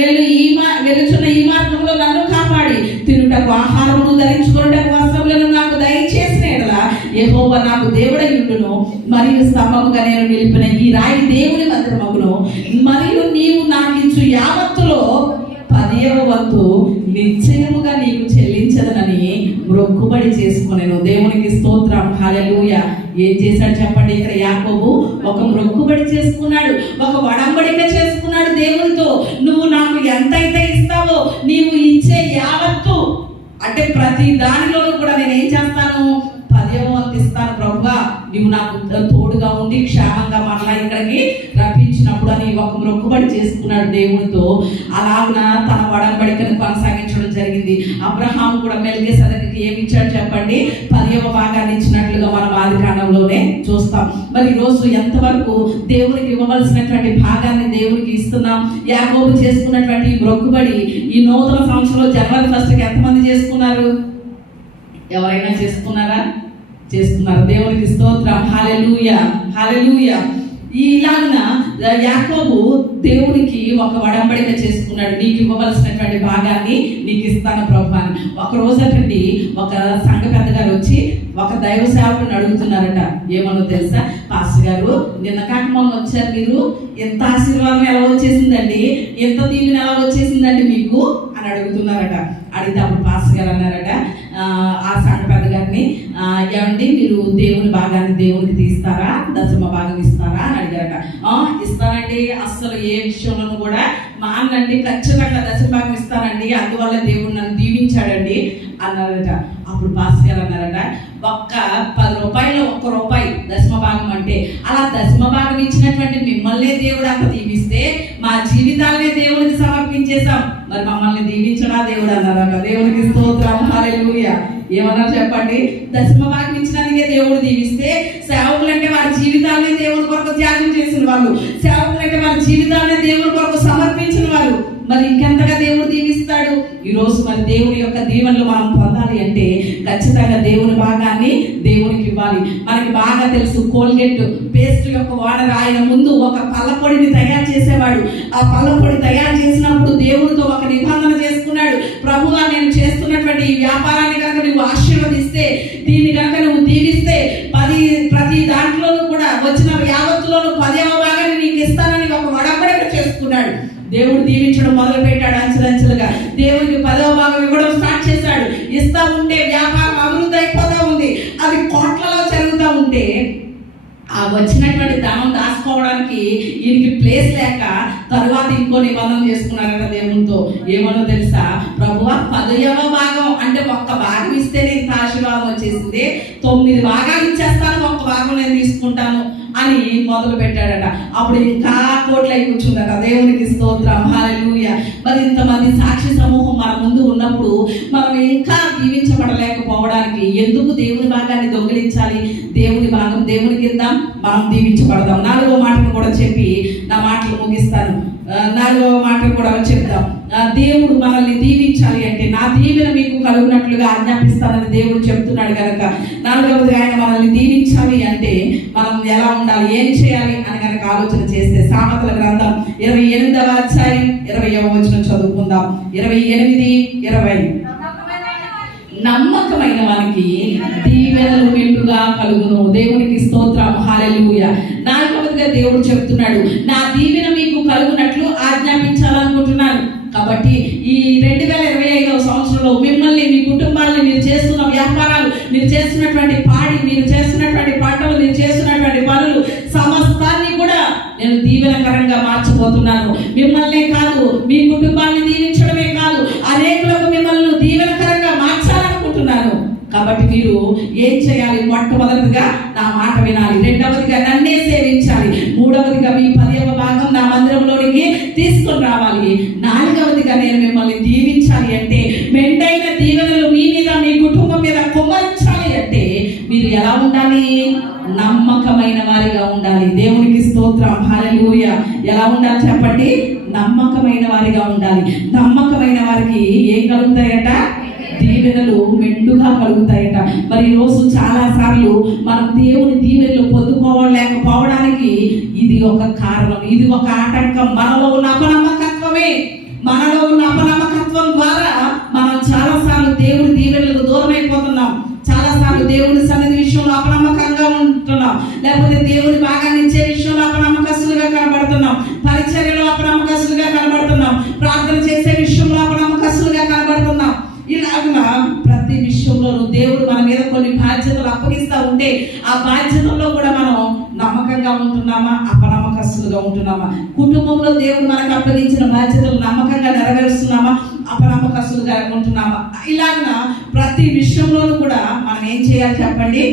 వెలుచున్న ఈ మార్గంలో నన్ను కాపాడి తినుటకు ఆహారమును ధరించుకున్నటకు వస్త్రములను నాకు దయచేసిన యెహోవా నాకు దేవుడై ఉండును. మరియు స్తంభముగా నేను నిలిపిన ఈ రాయి దేవుని మందిరం దరిద్రమగును, మరియు నీవు నాకు ఇచ్చు యావత్తులో 10వ వంతు నిశ్చయముగా నీకు చెల్లించదనని మొక్కుబడి చేసుకునేను. దేవునికి స్తోత్రం, హల్లెలూయా. ఏం చేశాడు చెప్పండి? ఇక్కడ యాకోబు ఒక మొక్కుబడి చేసుకున్నాడు, ఒక వడంబడిక చేసుకున్నాడు దేవునితో. నువ్వు నాకు ఎంతైతే ఇస్తావో, నీవు ఇచ్చే యావత్తు అంటే ప్రతి దానిలోనూ కూడా నేను ఏం చేస్తాను, 10వ వంతు ఇస్తాను ప్రభువా, నువ్వు నాకు తోడుగా ఉండి క్షేమంగా మరలా ఇక్కడికి రప్పించినప్పుడు అని ఒక మొక్కుబడి చేసుకున్నాడు దేవునితో. అలాగున తన వడంబడికను కొనసాగించడం జరిగింది. అబ్రహాం కూడా మెల్కీసెదెకుకి ఏమి ఇచ్చాడు చెప్పండి? 10వ భాగాన్ని ఇచ్చినట్లుగా మనం ఆదికాండంలోనే చూస్తాం. మరి ఈరోజు ఎంతవరకు దేవునికి ఇవ్వవలసినటువంటి భాగాన్ని దేవునికి ఇస్తున్నాం? యాకోబు చేసుకున్నటువంటి ఈ మొక్కుబడి ఈ నూతన సంవత్సరంలో జనవరి 1కి ఎంతమంది చేసుకున్నారు? ఎవరైనా చేసుకున్నారా? చేసుకున్నారు. దేవునికి స్తోత్రం, హల్లెలూయా, హల్లెలూయా. ఇలాగున యాకోబు దేవునికి ఒక వడంబడిక చేసుకున్నాడు, నీకు ఇవ్వవలసినటువంటి భాగాన్ని నీకు ఇస్తాను ప్రభు అని. ఒక రోజటండి ఒక సంఘ పెద్ద గారు వచ్చి ఒక దైవ సేవకుని అడుగుతున్నారట. ఏమనో తెలుసా? పాస్టర్ గారు, నిన్న కాక మొన్న వచ్చారు మీరు, ఎంత ఆశీర్వాదం ఎలా వచ్చేసిందండి, ఎంత దీవెన ఎలా వచ్చేసిందండి మీకు అని అడుగుతున్నారట. అడిగితే అప్పుడు పాస్టర్ గారు అన్నారట ఆ సంఘ పెద్ద గారిని, ఏమండి మీరు దేవుని భాగాన్ని దేవునికి తీస్తారా, దశమ భాగం ఇస్తారా అని అడిగారట. ఇస్తానండి, అస్సలు ఏ విషయంలోనూ కూడా మానండి, ఖచ్చితంగా దశమ భాగం ఇస్తానండి, అందువల్ల దేవుడు నన్ను దీవించాడండి అన్నారట. అప్పుడు పాస్టర్ గారు అన్నారట, ఒక్క 10 రూపాయలు 1 రూపాయి దశమ భాగం అంటే, అలా దశమ భాగం ఇచ్చినటువంటి మిమ్మల్నే దేవుడు అంత దీవిస్తే మా జీవితాలనే దేవుడికి సమర్పించేశాం, మరి మమ్మల్ని దీవించడా దేవుడు అన్నారట. దేవునికి స్తోత్రం, హల్లెలూయా. ఏమన్నారు చెప్పండి? దశమ భాగం ఇచ్చినందుకే దేవుడు దీవిస్తే, సేవకులు అంటే వారి జీవితాలనే దేవుని కొరకు త్యాగం చేసిన వాళ్ళు, సేవకులు అంటే వారి జీవితాలనే దేవుని కొరకు సమర్పించిన వాళ్ళు, మరి ఇంకెంతగా దేవుడు దీవిస్తాడు? ఈరోజు మరి దేవుని యొక్క దీవెనలు మనం పొందాలి అంటే ఖచ్చితంగా దేవుని భాగాన్ని దేవునికి ఇవ్వాలి. మనకి బాగా తెలుసు, కోల్గేట్ పేస్ట్ యొక్క ఓనర్ ఆయన ముందు ఒక పళ్ళపొడిని తయారు చేసేవాడు. ఆ పళ్ళపొడి తయారు చేసినప్పుడు దేవునితో ఒక నిబంధన చేసుకున్నాడు, ప్రభువా నేను చేస్తున్నటువంటి ఈ వ్యాపారాన్ని కనుక నువ్వు ఆశీర్వదిస్తే, దీన్ని కనుక నువ్వు దీవిస్తే, ప్రతి దాంట్లోనూ కూడా వచ్చిన యావత్తులోనూ 10వ భాగాన్ని నీకు ఇస్తానని ఒక వడంబడిక చేసుకున్నాడు. దేవుడు దీవించడం మొదలు పెట్టాడు. అంచెలంచెలుగా దేవుడికి 10వ భాగం ఇవ్వడం స్టార్ట్ చేశాడు. ఇస్తా ఉంటే వ్యాపారం అభివృద్ధి అయిపోతా ఉంది. అది కోట్లలో జరుగుతూ ఉంటే ఆ వచ్చినటువంటి ధనం దాచుకోవడానికి ఈయనకి ప్లేస్ లేక తరువాత ఇంకో నిబంధన చేసుకున్నారట దేవునితో. ఏమనో తెలుసా? ప్రభువా 10వ భాగం అంటే ఒక్క భాగం ఇస్తే ఇంత ఆశీర్వాదం వచ్చేసింది, 9 భాగాలు ఇచ్చేస్తాను, ఒక్క భాగం నేను తీసుకుంటాను అని మొదలు పెట్టాడట. అప్పుడు ఇంకా కోట్లై కూర్చుందట. దేవునికి స్తోత్రం, హల్లెలూయా. మరి ఇంతమంది సాక్షి సమూహం మన ముందు ఉన్నప్పుడు మనం ఇంకా దీవించబడలేకపోవడానికి ఎందుకు దేవుని భాగాన్ని దొంగిలించాలి? దేవుని భాగం దేవునికి ఇద్దాం, మనం దీవించబడదాం. 4వ మాటను కూడా చెప్పి నా మాటలు ముగిస్తాను. 4వ మాట కూడా చెప్తాం. దేవుడు మనల్ని దీవించాలి అంటే నా దీవెన మీకు కలుగునట్లుగా ఆజ్ఞాపిస్తానని దేవుడు చెప్తున్నాడు కనుక 4వది ఆయన మనల్ని దీవించాలి అంటే మనం ఎలా ఉండాలి, ఏం చేయాలి అని కనుక ఆలోచన చేస్తే సామెతల గ్రంథం 28వ అధ్యాయం 20వ వచనం చదువుకుందాం. 28, 20. నమ్మకమైన వానికి దీవెనలు మెండుగా కలుగును. దేవునికి స్తోత్రం, హల్లెలూయా. 4వదిగా దేవుడు చెప్తున్నాడు, నా దీవెన మీకు కలుగునట్లు ఆజ్ఞాపించాలనుకుంటున్నాను. కాబట్టి ఈ 2025వ సంవత్సరంలో మిమ్మల్ని, మీ కుటుంబాలని, మీరు చేస్తున్న వ్యాపారాలు, మీరు చేస్తున్నటువంటి పాడి, మీరు చేస్తున్నటువంటి పంటలు, మీరు చేస్తున్నటువంటి పనులు సమస్తాన్ని కూడా నేను దీవెనకరంగా మార్చబోతున్నాను. మిమ్మల్నే కాదు, మీ కుటుంబాన్ని దీవించడమే కాదు, అనేకులకు మిమ్మల్ని దీవెనకరంగా మార్చాలనుకుంటున్నాను. కాబట్టి మీరు ఏం చేయాలి? మొట్టమొదటిగా నా మాట వినాలి, 2వదిగా నన్నే సేవించాలి, 3వదిగా మీ 10వ భాగం నా మందిరంలోనికి తీసుకొని రావాలి, 4వదిగా నేను మిమ్మల్ని దీవించాలి అంటే, మెండైన దీవెనలు మీ మీద, మీ కుటుంబం మీద కుమ్మరించాలి అంటే మీరు ఎలా ఉండాలి? నమ్మకమైన వారిగా ఉండాలి. దేవునికి స్తోత్రం, హల్లెలూయా. ఎలా ఉండాలి చెప్పండి? నమ్మకమైన వారిగా ఉండాలి. నమ్మకమైన వారికి ఏం కలుగుతాయట? దీవెనలు మెండుగా కలుగుతాయట. మరి ఈరోజు చాలా సార్లు మనం దేవుని దీవెనలు పొందుకోలేకపోవడానికి ఇది ఒక కారణం, ఇది ఒక ఆటంకం. మనలో ఉన్న అపనమ్మకత్వమే. మనలో ఉన్న అపనమ్మకత్వం ద్వారా మనం చాలా సార్లు దేవుని దీవెనలకు దూరం అయిపోతున్నాం. చాలా సార్లు దేవుని సన్నిధి విషయంలో అపనమ్మకంగా ఉంటున్నాం, లేకపోతే దేవుని భాగాన్ని ఇచ్చే విషయంలో అపనమ్మకస్తులుగా కనబడుతున్నాం. నమ్మకస్తులుగా ఉంటున్నామా, అపనమ్మకస్తులుగా ఉంటున్నామా? కుటుంబంలో దేవుడు మనకు అప్పగించిన బాధ్యతలు నమ్మకంగా నెరవేరుస్తున్నామా, అపనమ్మకస్తులుగా ఉంటున్నామా? ఇలాగ ప్రతి విషయంలోనూ కూడా మనం ఏం చేయాలి చెప్పండి?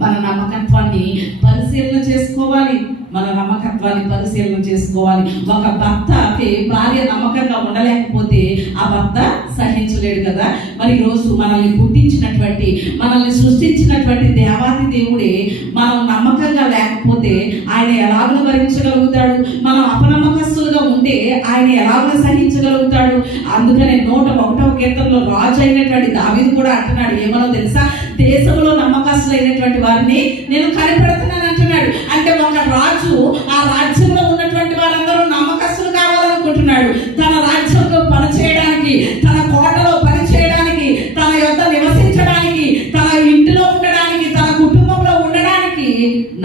మన నమ్మకత్వాన్ని పరిశీలన చేసుకోవాలి. మన నమ్మకత్వాన్ని పరిశీలన చేసుకోవాలి. ఒక భర్తకి భార్య నమ్మకంగా ఉండలేకపోతే ఆ భర్త సహించలేడు కదా. మరి ఈరోజు మనల్ని పుట్టించినటువంటి, మనల్ని సృష్టించినటువంటి దేవాది దేవుడే మనం నమ్మకంగా లేకపోతే ఆయన ఎలాగో భరించగలుగుతాడు? మనం అపనమ్మకస్తులుగా ఉంటే ఆయన ఎలాగో సహించగలుగుతాడు? అందుకనే 101వ కీర్తనలో రాజు అయినటువంటి దావీదు కూడా అంటున్నాడు, ఏమనో తెలుసా? దేశంలో నమ్మకస్తులైనటువంటి వారిని నేను కనిపెడుతున్నాను అంటున్నాడు. అంటే ఒక రాజు ఆ రాజ్యంలో ఉన్నటువంటి వారందరూ నమ్మకస్తులు కావాలనుకుంటున్నాడు. తన రాజ్యంలో పనిచేయడానికి, తన కోటలో పనిచేయడానికి, తన యొద్ద నివసించడానికి, తన ఇంటిలో ఉండడానికి, తన కుటుంబంలో ఉండడానికి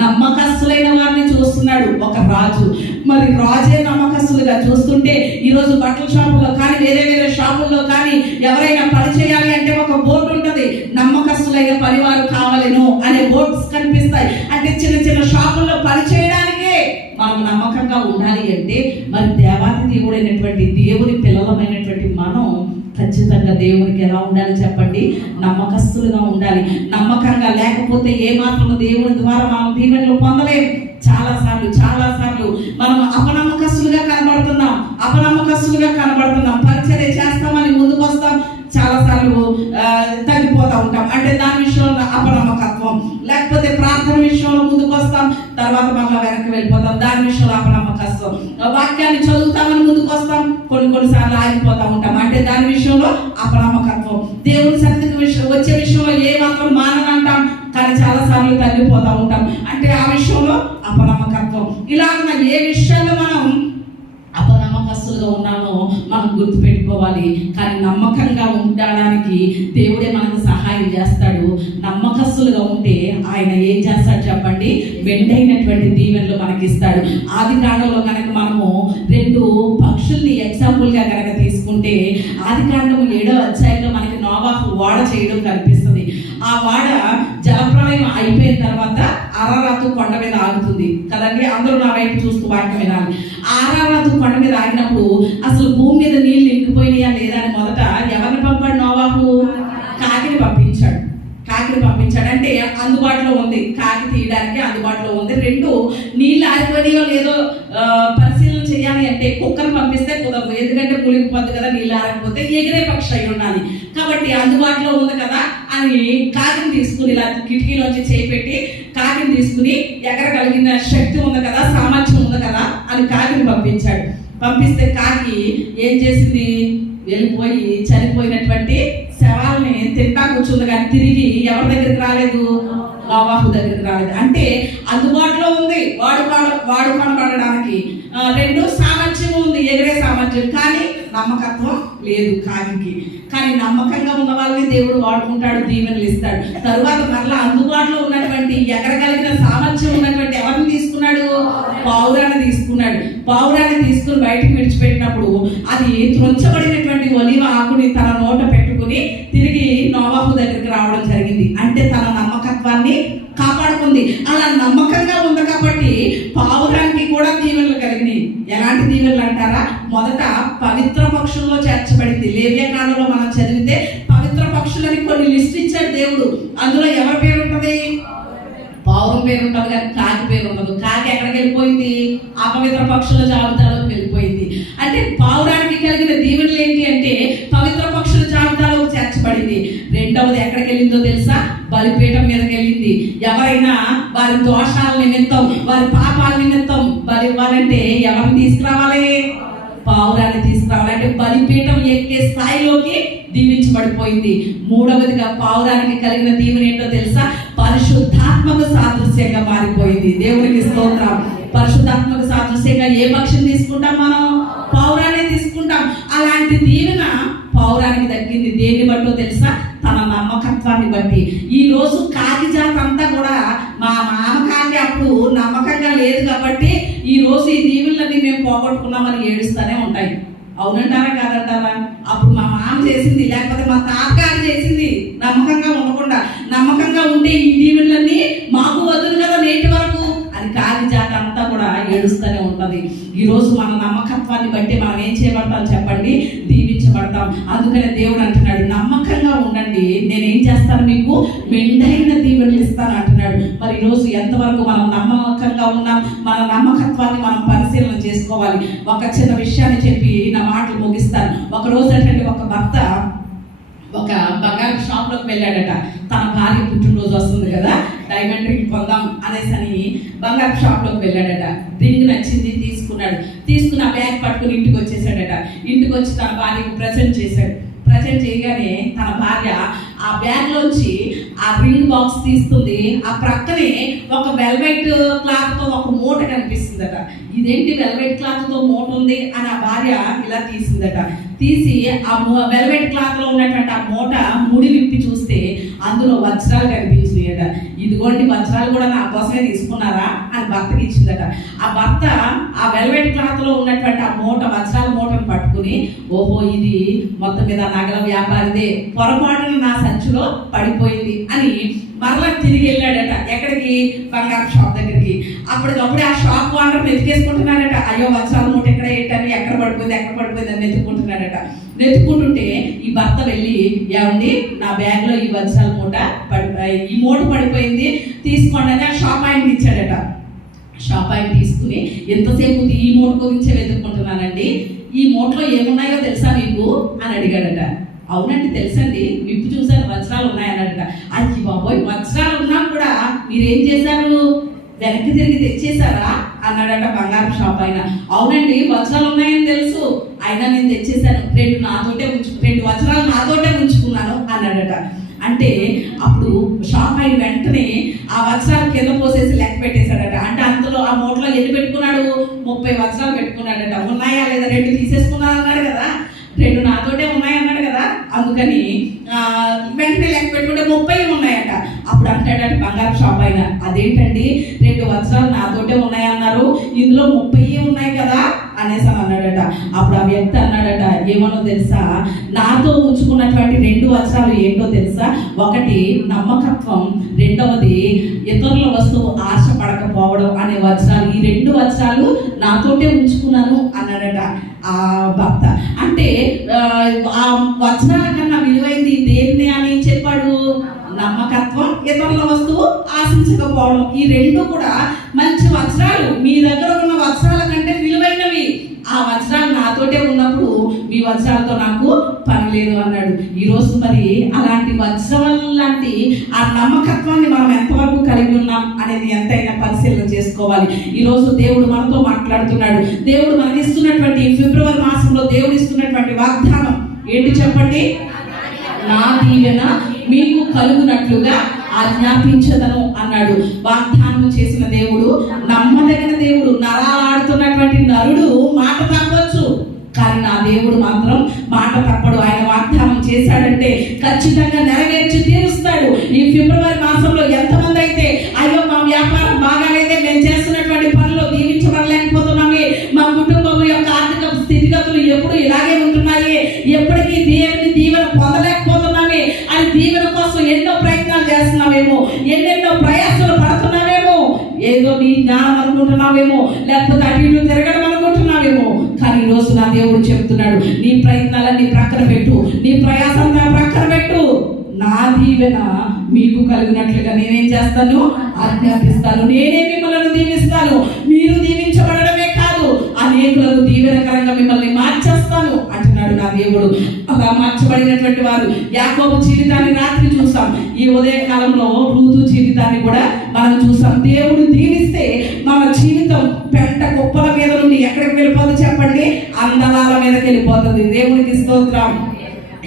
నమ్మకస్తులైన వారిని చూస్తున్నాడు ఒక రాజు. మరి రాజే నమ్మకస్తులుగా చూస్తుంటే ఈరోజు బట్టల షాపుల్లో కానీ వేరే వేరే షాపుల్లో కానీ ఎవరైనా పని చేయాలి అంటే ఒక బోర్డు ఉంటుంది, నమ్మకస్తులైన పనివారు కావాలను అనే బోర్డ్స్ కనిపిస్తాయి. అంటే చిన్న చిన్న షాపుల్లో పని చేయడానికే మనం నమ్మకంగా ఉండాలి. అంటే మరి దేవాది దేవుడైనటువంటి దేవుని పిల్లలమైనటువంటి మనం ఖచ్చితంగా దేవునికి ఎలా ఉండాలి చెప్పండి? నమ్మకస్తులుగా ఉండాలి. నమ్మకంగా లేకపోతే ఏ మాత్రం దేవుని ద్వారా మనం దీవెనలు పొందలేము. చాలా సార్లు మనం అపనమ్మకస్తులుగా కనబడుతున్నాం. పరిచర్య చేస్తామని ముందుకు వస్తాం, చాలా సార్లు తగ్గిపోతూ ఉంటాం. అంటే దాని విషయంలో అపనమ్మకత్వం. లేకపోతే ప్రార్థన విషయంలో ముందుకు వస్తాం, తర్వాత మళ్ళీ వెనక్కి వెళ్ళిపోతాం, దాని విషయంలో అపనమ్మకత్వం. వాక్యాన్ని చదువుతామని ముందుకు వస్తాం, కొన్నిసార్లు ఆగిపోతూ ఉంటాం, అంటే దాని విషయంలో అపనమ్మకత్వం. దేవుని సన్నిధికి వచ్చే విషయంలో ఏ మాత్రం మాననంటాం, కానీ చాలా సార్లు తగ్గిపోతూ ఉంటాం, అంటే ఆ విషయంలో అపనమ్మకత్వం. ఇలాగ ఏ విషయాల్లో మనం అపనమ్మకస్తులుగా ఉన్నామో మనం గుర్తుపెట్టుకోవాలి. కానీ నమ్మకంగా ఉండడానికి దేవుడే మనకు సహాయం చేస్తాడు. నమ్మకస్తులుగా ఉంటే ఆయన ఏం చేస్తాడు చెప్పండి? మెండైనటువంటి దీవెనలు మనకి ఇస్తాడు. ఆది కాండంలో కనుక మనము 2 పక్షుల్ని ఎగ్జాంపుల్గా కనుక తీసుకుంటే, ఆది కాండం 7వ అధ్యాయంలో మనకి నోవాహు వాడ చేయడం కనిపిస్తుంది. ఆ వాడ జలప్రలయం అయిపోయిన తర్వాత అరారాతు కొండ మీద ఆగుతుంది కదండి. అందరూ నా వైపు చూస్తూ వాక్యం వినాలి. అరారాతు కొండ మీద ఆగినప్పుడు అసలు భూమి మీద నీళ్లు ఇంకిపోయినాయా లేదా అని మొదట ఎవరిని పంపాడు? నోవాహు కాకిని పంపించాడు. అంటే అందుబాటులో ఉంది, కాకి తీయడానికి అందుబాటులో ఉంది. 2 నీళ్ళు ఆరిపోయినాయో లేదో పరిశీలన చేయాలి అంటే కుక్కను పంపిస్తే కుదరదు, ఎందుకంటే మునిగిపోద్ది కదా. నీళ్ళు ఆరకపోతే ఎగిరే పక్షి అయి ఉండాలి కాబట్టి అందుబాటులో ఉంది కదా అని కాకిని తీసుకుని ఇలా కిటికీలోంచి చేపెట్టి కాకిని తీసుకుని ఎగరగలిగిన శక్తి ఉంది కదా, సామర్థ్యం ఉంది కదా అని కాకిని పంపించాడు. పంపిస్తే కాకి ఏం చేసింది? వెళ్ళిపోయి చనిపోయినటువంటి శవాల్ని తింటా కూర్చుంది, కానీ తిరిగి ఎవరి దగ్గరికి రాలేదు? నోవాహు దగ్గరికి రాలేదు. అంటే అందుబాటులో ఉంది వాడు కనబడడానికి, 2 సామర్థ్యం ఉంది, ఎగిరే సామర్థ్యం, కానీ నమ్మకత్వం లేదు కాకి. కానీ నమ్మకంగా ఉన్న వాళ్ళని దేవుడు వాడుకుంటాడు, దీవెనలు ఇస్తాడు. తరువాత మరలా అందుబాటులో ఉన్నటువంటి ఎగరగలిగిన సామర్థ్యం ఉన్నటువంటి ఎవరిని తీసుకున్నాడు? పావురాన్ని తీసుకున్నాడు. పావురాన్ని తీసుకుని బయటకు విడిచిపెట్టినప్పుడు అది త్రొంచబడినటువంటి ఒలివ ఆకుని తన నోట పెట్టుకుని తిరిగి నోవాహు దగ్గరికి రావడం జరిగింది. అంటే తన నమ్మకత్వాన్ని కాపాడుకుంది. అలా నమ్మకంగా ఉంది కాబట్టి పావురానికి కూడా దీవెనలు కలిగినాయి. ఎలాంటి దీవెనలు అంటారా? మొదట పవిత్ర పక్షుల్లో చేర్చబడింది. లేవ్యకాండంలో మనం చదివితే పవిత్ర పక్షులని కొన్ని లిస్ట్ ఇచ్చాడు దేవుడు. అందులో ఎవరి పేరు ఉంటుంది? పావురం పేరు ఉంటుంది, కానీ కాకి పేరు ఉండదు. కాకి ఎక్కడికి వెళ్ళిపోయింది? అపవిత్ర పక్షుల జాబితాలోకి వెళ్ళిపోయింది. అంటే పావురానికి కలిగిన దీవెనలు ఏంటి అంటే పవిత్ర పక్షుల జాబితాలోకి చేర్చబడింది. రెండవది ఎక్కడికి వెళ్ళిందో తెలుసా? బలిపీఠం మీదకి వెళ్ళింది. ఎవరైనా వారి దోషాల నిమిత్తం, వారి పాపాల నిమిత్తం బలి ఇవ్వాలంటే ఎవరిని తీసుకురావాలి? పావురాన్ని తీసుకురావాలి. అంటే బలిపీఠం ఎక్కే స్థాయిలోకి దీవించబడిపోయింది. మూడవదిగా పావురానికి కలిగిన దీవెన ఏంటో తెలుసా? పరిశుద్ధాత్మకు సాదృశ్యంగా మారిపోయింది. దేవునికి స్తోత్రం. పరిశుద్ధాత్మకు సాదృశ్యంగా ఏ పక్షిని తీసుకుంటాం? మనం పావురాన్ని తీసుకుంటాం. అలాంటి దీవెన పావురానికి దక్కింది. దేన్ని బట్టో తెలుసా? తన నమ్మకత్వాన్ని బట్టి. ఈ రోజు కాకి జాతి అంతా కూడా మా మామ కాకి అప్పుడు నమ్మకంగా లేదు కాబట్టి ఈ రోజు ఈ దీవెనలన్నీ మేము పోగొట్టుకున్నామని ఏడుస్తూనే ఉంటాయి. అవునంటారా కాదంటారా? అప్పుడు మా మామ చేసింది, లేకపోతే మా తాతగారు చేసింది నమ్మకంగా ఉండకుండా, నమ్మకంగా ఉంటే ఈ దీవెనలన్నీ మాకు వద్దు కదా నేటి వరకు అని కాకి ఉన్నది. ఈరోజు మన నమ్మకత్వాన్ని బట్టి మనం ఏం చేయబడతాం చెప్పండి? దీవించబడతాం. అందుకనే దేవుడు అంటున్నాడు, నమ్మకంగా ఉండండి, నేనేం చేస్తాను? మీకు మెండైన దీవెనలు ఇస్తాను అంటున్నాడు. మరి ఈరోజు ఎంతవరకు మనం నమ్మకంగా ఉన్నాం? మన నమ్మకత్వాన్ని మనం పరిశీలన చేసుకోవాలి. ఒక చిన్న విషయాన్ని చెప్పి నా మాటలు ముగిస్తాను. ఒక రోజు అంటే ఒక భర్త ఒక బంగారు షాప్లోకి వెళ్ళాడట. తన భార్య పుట్టినరోజు వస్తుంది కదా, డైమండ్ రింగ్ పొందాం అనేసి బంగారు షాప్లోకి వెళ్ళాడట. రింగ్ నచ్చింది, తీసుకుని ఆ బ్యాగ్ పట్టుకుని ఇంటికి వచ్చేసాడట. ఇంటికి వచ్చి తన భార్యకు ప్రజెంట్ చేశాడు. ప్రజెంట్ చేయగానే తన భార్య ఆ బ్యాగ్లోంచి ఆ రింగ్ బాక్స్ తీస్తుంది. ఆ ప్రక్కనే ఒక వెల్వెట్ క్లాత్తో ఒక మూట కనిపిస్తుందట. ఇదేంటి వెల్వెట్ క్లాత్తో మూట ఉంది అని ఆ భార్య ఇలా తీసిందట. తీసి ఆ వెల్వెట్ క్లాత్లో ఉన్నటువంటి ఆ మూట ముడి విప్పి చూస్తే అందులో వజ్రాలు కనిపించినాయట. ఇదిగోండి వజ్రాలు కూడా నా కోసమే తీసుకున్నారా అని భర్తకి ఇచ్చిందట. ఆ భర్త ఆ వెల్వెట్ క్లాత్లో ఉన్నటువంటి ఆ మూట, వజ్రాల మూటను పట్టుకుని, ఓహో ఇది మొత్తం మీద నగల వ్యాపారిదే, పొరపాటున నా సంచిలో పడిపోయింది అని మరలా తిరిగి వెళ్ళాడట. ఎక్కడికి? బంగారు షాప్ దగ్గరికి. అప్పటికప్పుడే ఆ షాప్ ఓనర్ వెతికేసుకుంటున్నాడట. అయ్యో వజ్రాల మూట ఎక్కడ ఏంటని, ఎక్కడ పడిపోయింది అని వెతుక్కుంటున్నాడట. వెతుక్కుంటుంటే ఈ భర్త వెళ్ళి, ఏమండి నా బ్యాగ్ లో ఈ వజ్రాల మూట ఈ మూట పడిపోయింది, తీసుకోండి అని ఆ షాప్ ఆయనకి ఇచ్చాడట. షాప్ ఆయన తీసుకుని, ఎంతసేపు ఈ మూట గురించే వెతుక్కుంటున్నానండి, ఈ మూటలో ఏమున్నాయో తెలుసా మీకు అని అడిగాడట. అవునండి తెలుసండి, విప్పు చూసాను వజ్రాలు ఉన్నాయన్నాడట. అయ్యి బాబోయ్, వజ్రాలు ఉన్నా కూడా మీరేం చేశారు? వెనక్కి తిరిగి తెచ్చేశారా అన్నాడట బంగారు షాప్ ఆయన. అవునండి వజ్రాలు ఉన్నాయని తెలుసు, అయినా నేను తెచ్చేశాను, 2 వజ్రాలు నాతోటే ఉంచుకున్నాను అన్నాడట. అంటే అప్పుడు షాప్ ఆయన వెంటనే ఆ వజ్రాలు కింద పోసేసి లెక్క పెట్టేశాడట. అంటే అంతలో ఆ మూటలో ఎన్ని పెట్టుకున్నాడు? 30 వజ్రాలు పెట్టుకున్నాడట. ఉన్నాయా లేదా? 2 తీసేసుకున్నాను అన్నాడు కదా, 2 నాతోటే ఉన్నాయన్నాడు కదా, అందుకని వెంటనే లెక్క పెట్టుకుంటే 30 ఉన్నాయట. అప్పుడు అంటాడట బంగారు షాప్ ఆయన, అదేంటండి 2 వజ్రాలు నాతోటే ఉన్నాయన్నారు, ఇందులో 30 ఉన్నాయి కదా అనేసి అన్నాడట. అప్పుడు ఆ వ్యక్తి అన్నాడట, ఏమనో తెలుసా, నాతో ఉంచుకున్నటువంటి 2 వజ్రాలు ఏంటో తెలుసా? ఒకటి నమ్మకత్వం, రెండవది ఇతరుల వస్తువు ఆశపడకపోవడం అనే వజ్రాలు. ఈ 2 వజ్రాలు నాతోటే ఉంచుకున్నాను అన్నాడట ఆ భర్త. అంటే ఆ వజ్రాల కన్నా విలువైంది దేన్ని అని చెప్పాడు? నమ్మకత్వం, ఇతరుల వస్తువు ఆశించకపోవడం. ఈ 2 కూడా మంచి వజ్రాలు, మీ దగ్గర ఉన్న వజ్రాల కంటే విలువైనవి. ఆ వజ్రాలు నాతోటే ఉన్నప్పుడు మీ వజ్రాలతో నాకు పని లేదు అన్నాడు. ఈరోజు మరి అలాంటి వజ్రం లాంటి ఆ నమ్మకత్వాన్ని మనం ఎంతవరకు కలిగి ఉన్నాం అనేది ఎంతైనా పరిశీలన చేసుకోవాలి. ఈరోజు దేవుడు మనతో మాట్లాడుతున్నాడు. దేవుడు మనకి ఇస్తున్నటువంటి ఫిబ్రవరి మాసంలో దేవుడు ఇస్తున్నటువంటి వాగ్దానం ఏంటి చెప్పండి? నా దీవెన మీకు కలుగునట్లుగా ఆజ్ఞాపించదను అన్నాడు. వాగ్దానం చేసిన దేవుడు నమ్మదగిన దేవుడు. నరాలాడుతున్నటువంటి నరుడు మాట తప్పొచ్చు, కానీ నా దేవుడు మాత్రం మాట తప్పడు. ఆయన వాగ్దానం చేశాడంటే ఖచ్చితంగా నెరవేర్చి తీరుస్తాడు. ఈ ఫిబ్రవరి మాసంలో ఎంతమంది అయితే అయ్యో మా వ్యాపారం బాగాలేదే, మేము చేస్తున్నటువంటి పనులు దీవించబడలేకపోతున్నామే, మా కుటుంబం యొక్క ఆర్థిక స్థితిగతులు ఎప్పుడు ఇలాగే ఉంటున్నాయి, ఎప్పటికీ దేవుని దీవెన పొందలేకపోతున్నామే అని దీవెన కోసం ఎన్నో ప్రయత్నాలు చేస్తున్నావేమో, ఎన్నెన్నో ప్రయాసాలు పడుతున్నావేమో, ఏదో నీ జ్ఞానం అనుకుంటున్నావేమో, లేకపోతే అటు ఇటు తిరగడం అనుకుంటున్నావేమో. కానీ ఈరోజు నా దేవుడు చెప్తున్నాడు, నీ ప్రయత్నాలన్నీ ప్రక్కన పెట్టు, నీ ప్రయాసంతా ప్రక్కన పెట్టు, నా దీవెన మీకు కలిగినట్లుగా నేనేం చేస్తాను? ఆజ్ఞాపిస్తాను. నేనే మిమ్మల్ని దీవిస్తాను. మీరు దీవించబడమే కాదు, అనేకులకు దీవెనకరంగా మిమ్మల్ని మార్చేస్తాను అంటున్నాడు నా దేవుడు. అలా మార్చబడినటువంటి వారు యాకోబు జీవితాన్ని రాత్రి చూసాం, ఈ ఉదయ కాలంలో రూతు జీవితాన్ని కూడా మనం చూసాం. దేవుడు దీవిస్తే మన జీవితం పెంట కుప్పల మీద నుండి ఎక్కడికి వెళ్ళిపోతుంది చెప్పండి? అందలాల మీదకి వెళ్ళిపోతుంది. దేవునికి స్తోత్రం.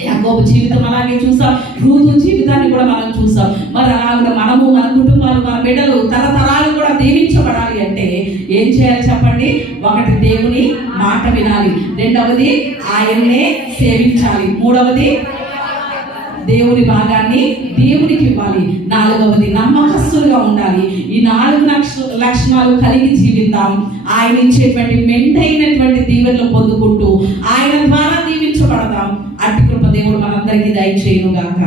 యాకోబు జీవితం అలాగే చూసాం, రూతు జీవితాన్ని కూడా మనం చూసాం. మరి అలాగే మనము, మన కుటుంబాలు, మన బిడ్డలు తరతరాలు కూడా దీవించబడాలి అంటే ఏం చేయాలి చెప్పండి? ఒకటి దేవుని మాట వినాలి, రెండవది ఆయన్నే సేవించాలి, మూడవది దేవుని భాగాన్ని దేవునికి ఇవ్వాలి, నాలుగవది నమ్మకస్తులుగా ఉండాలి. ఈ 4 లక్షణాలు కలిగి జీవిద్దాం. ఆయన ఇచ్చేటువంటి మెంటైనటువంటి దీవెనలు పొందుకుంటూ ఆయన ద్వారా దీవించబడదాం. అట్టి కృప దేవుడు మనందరికీ దయచేయును గాక.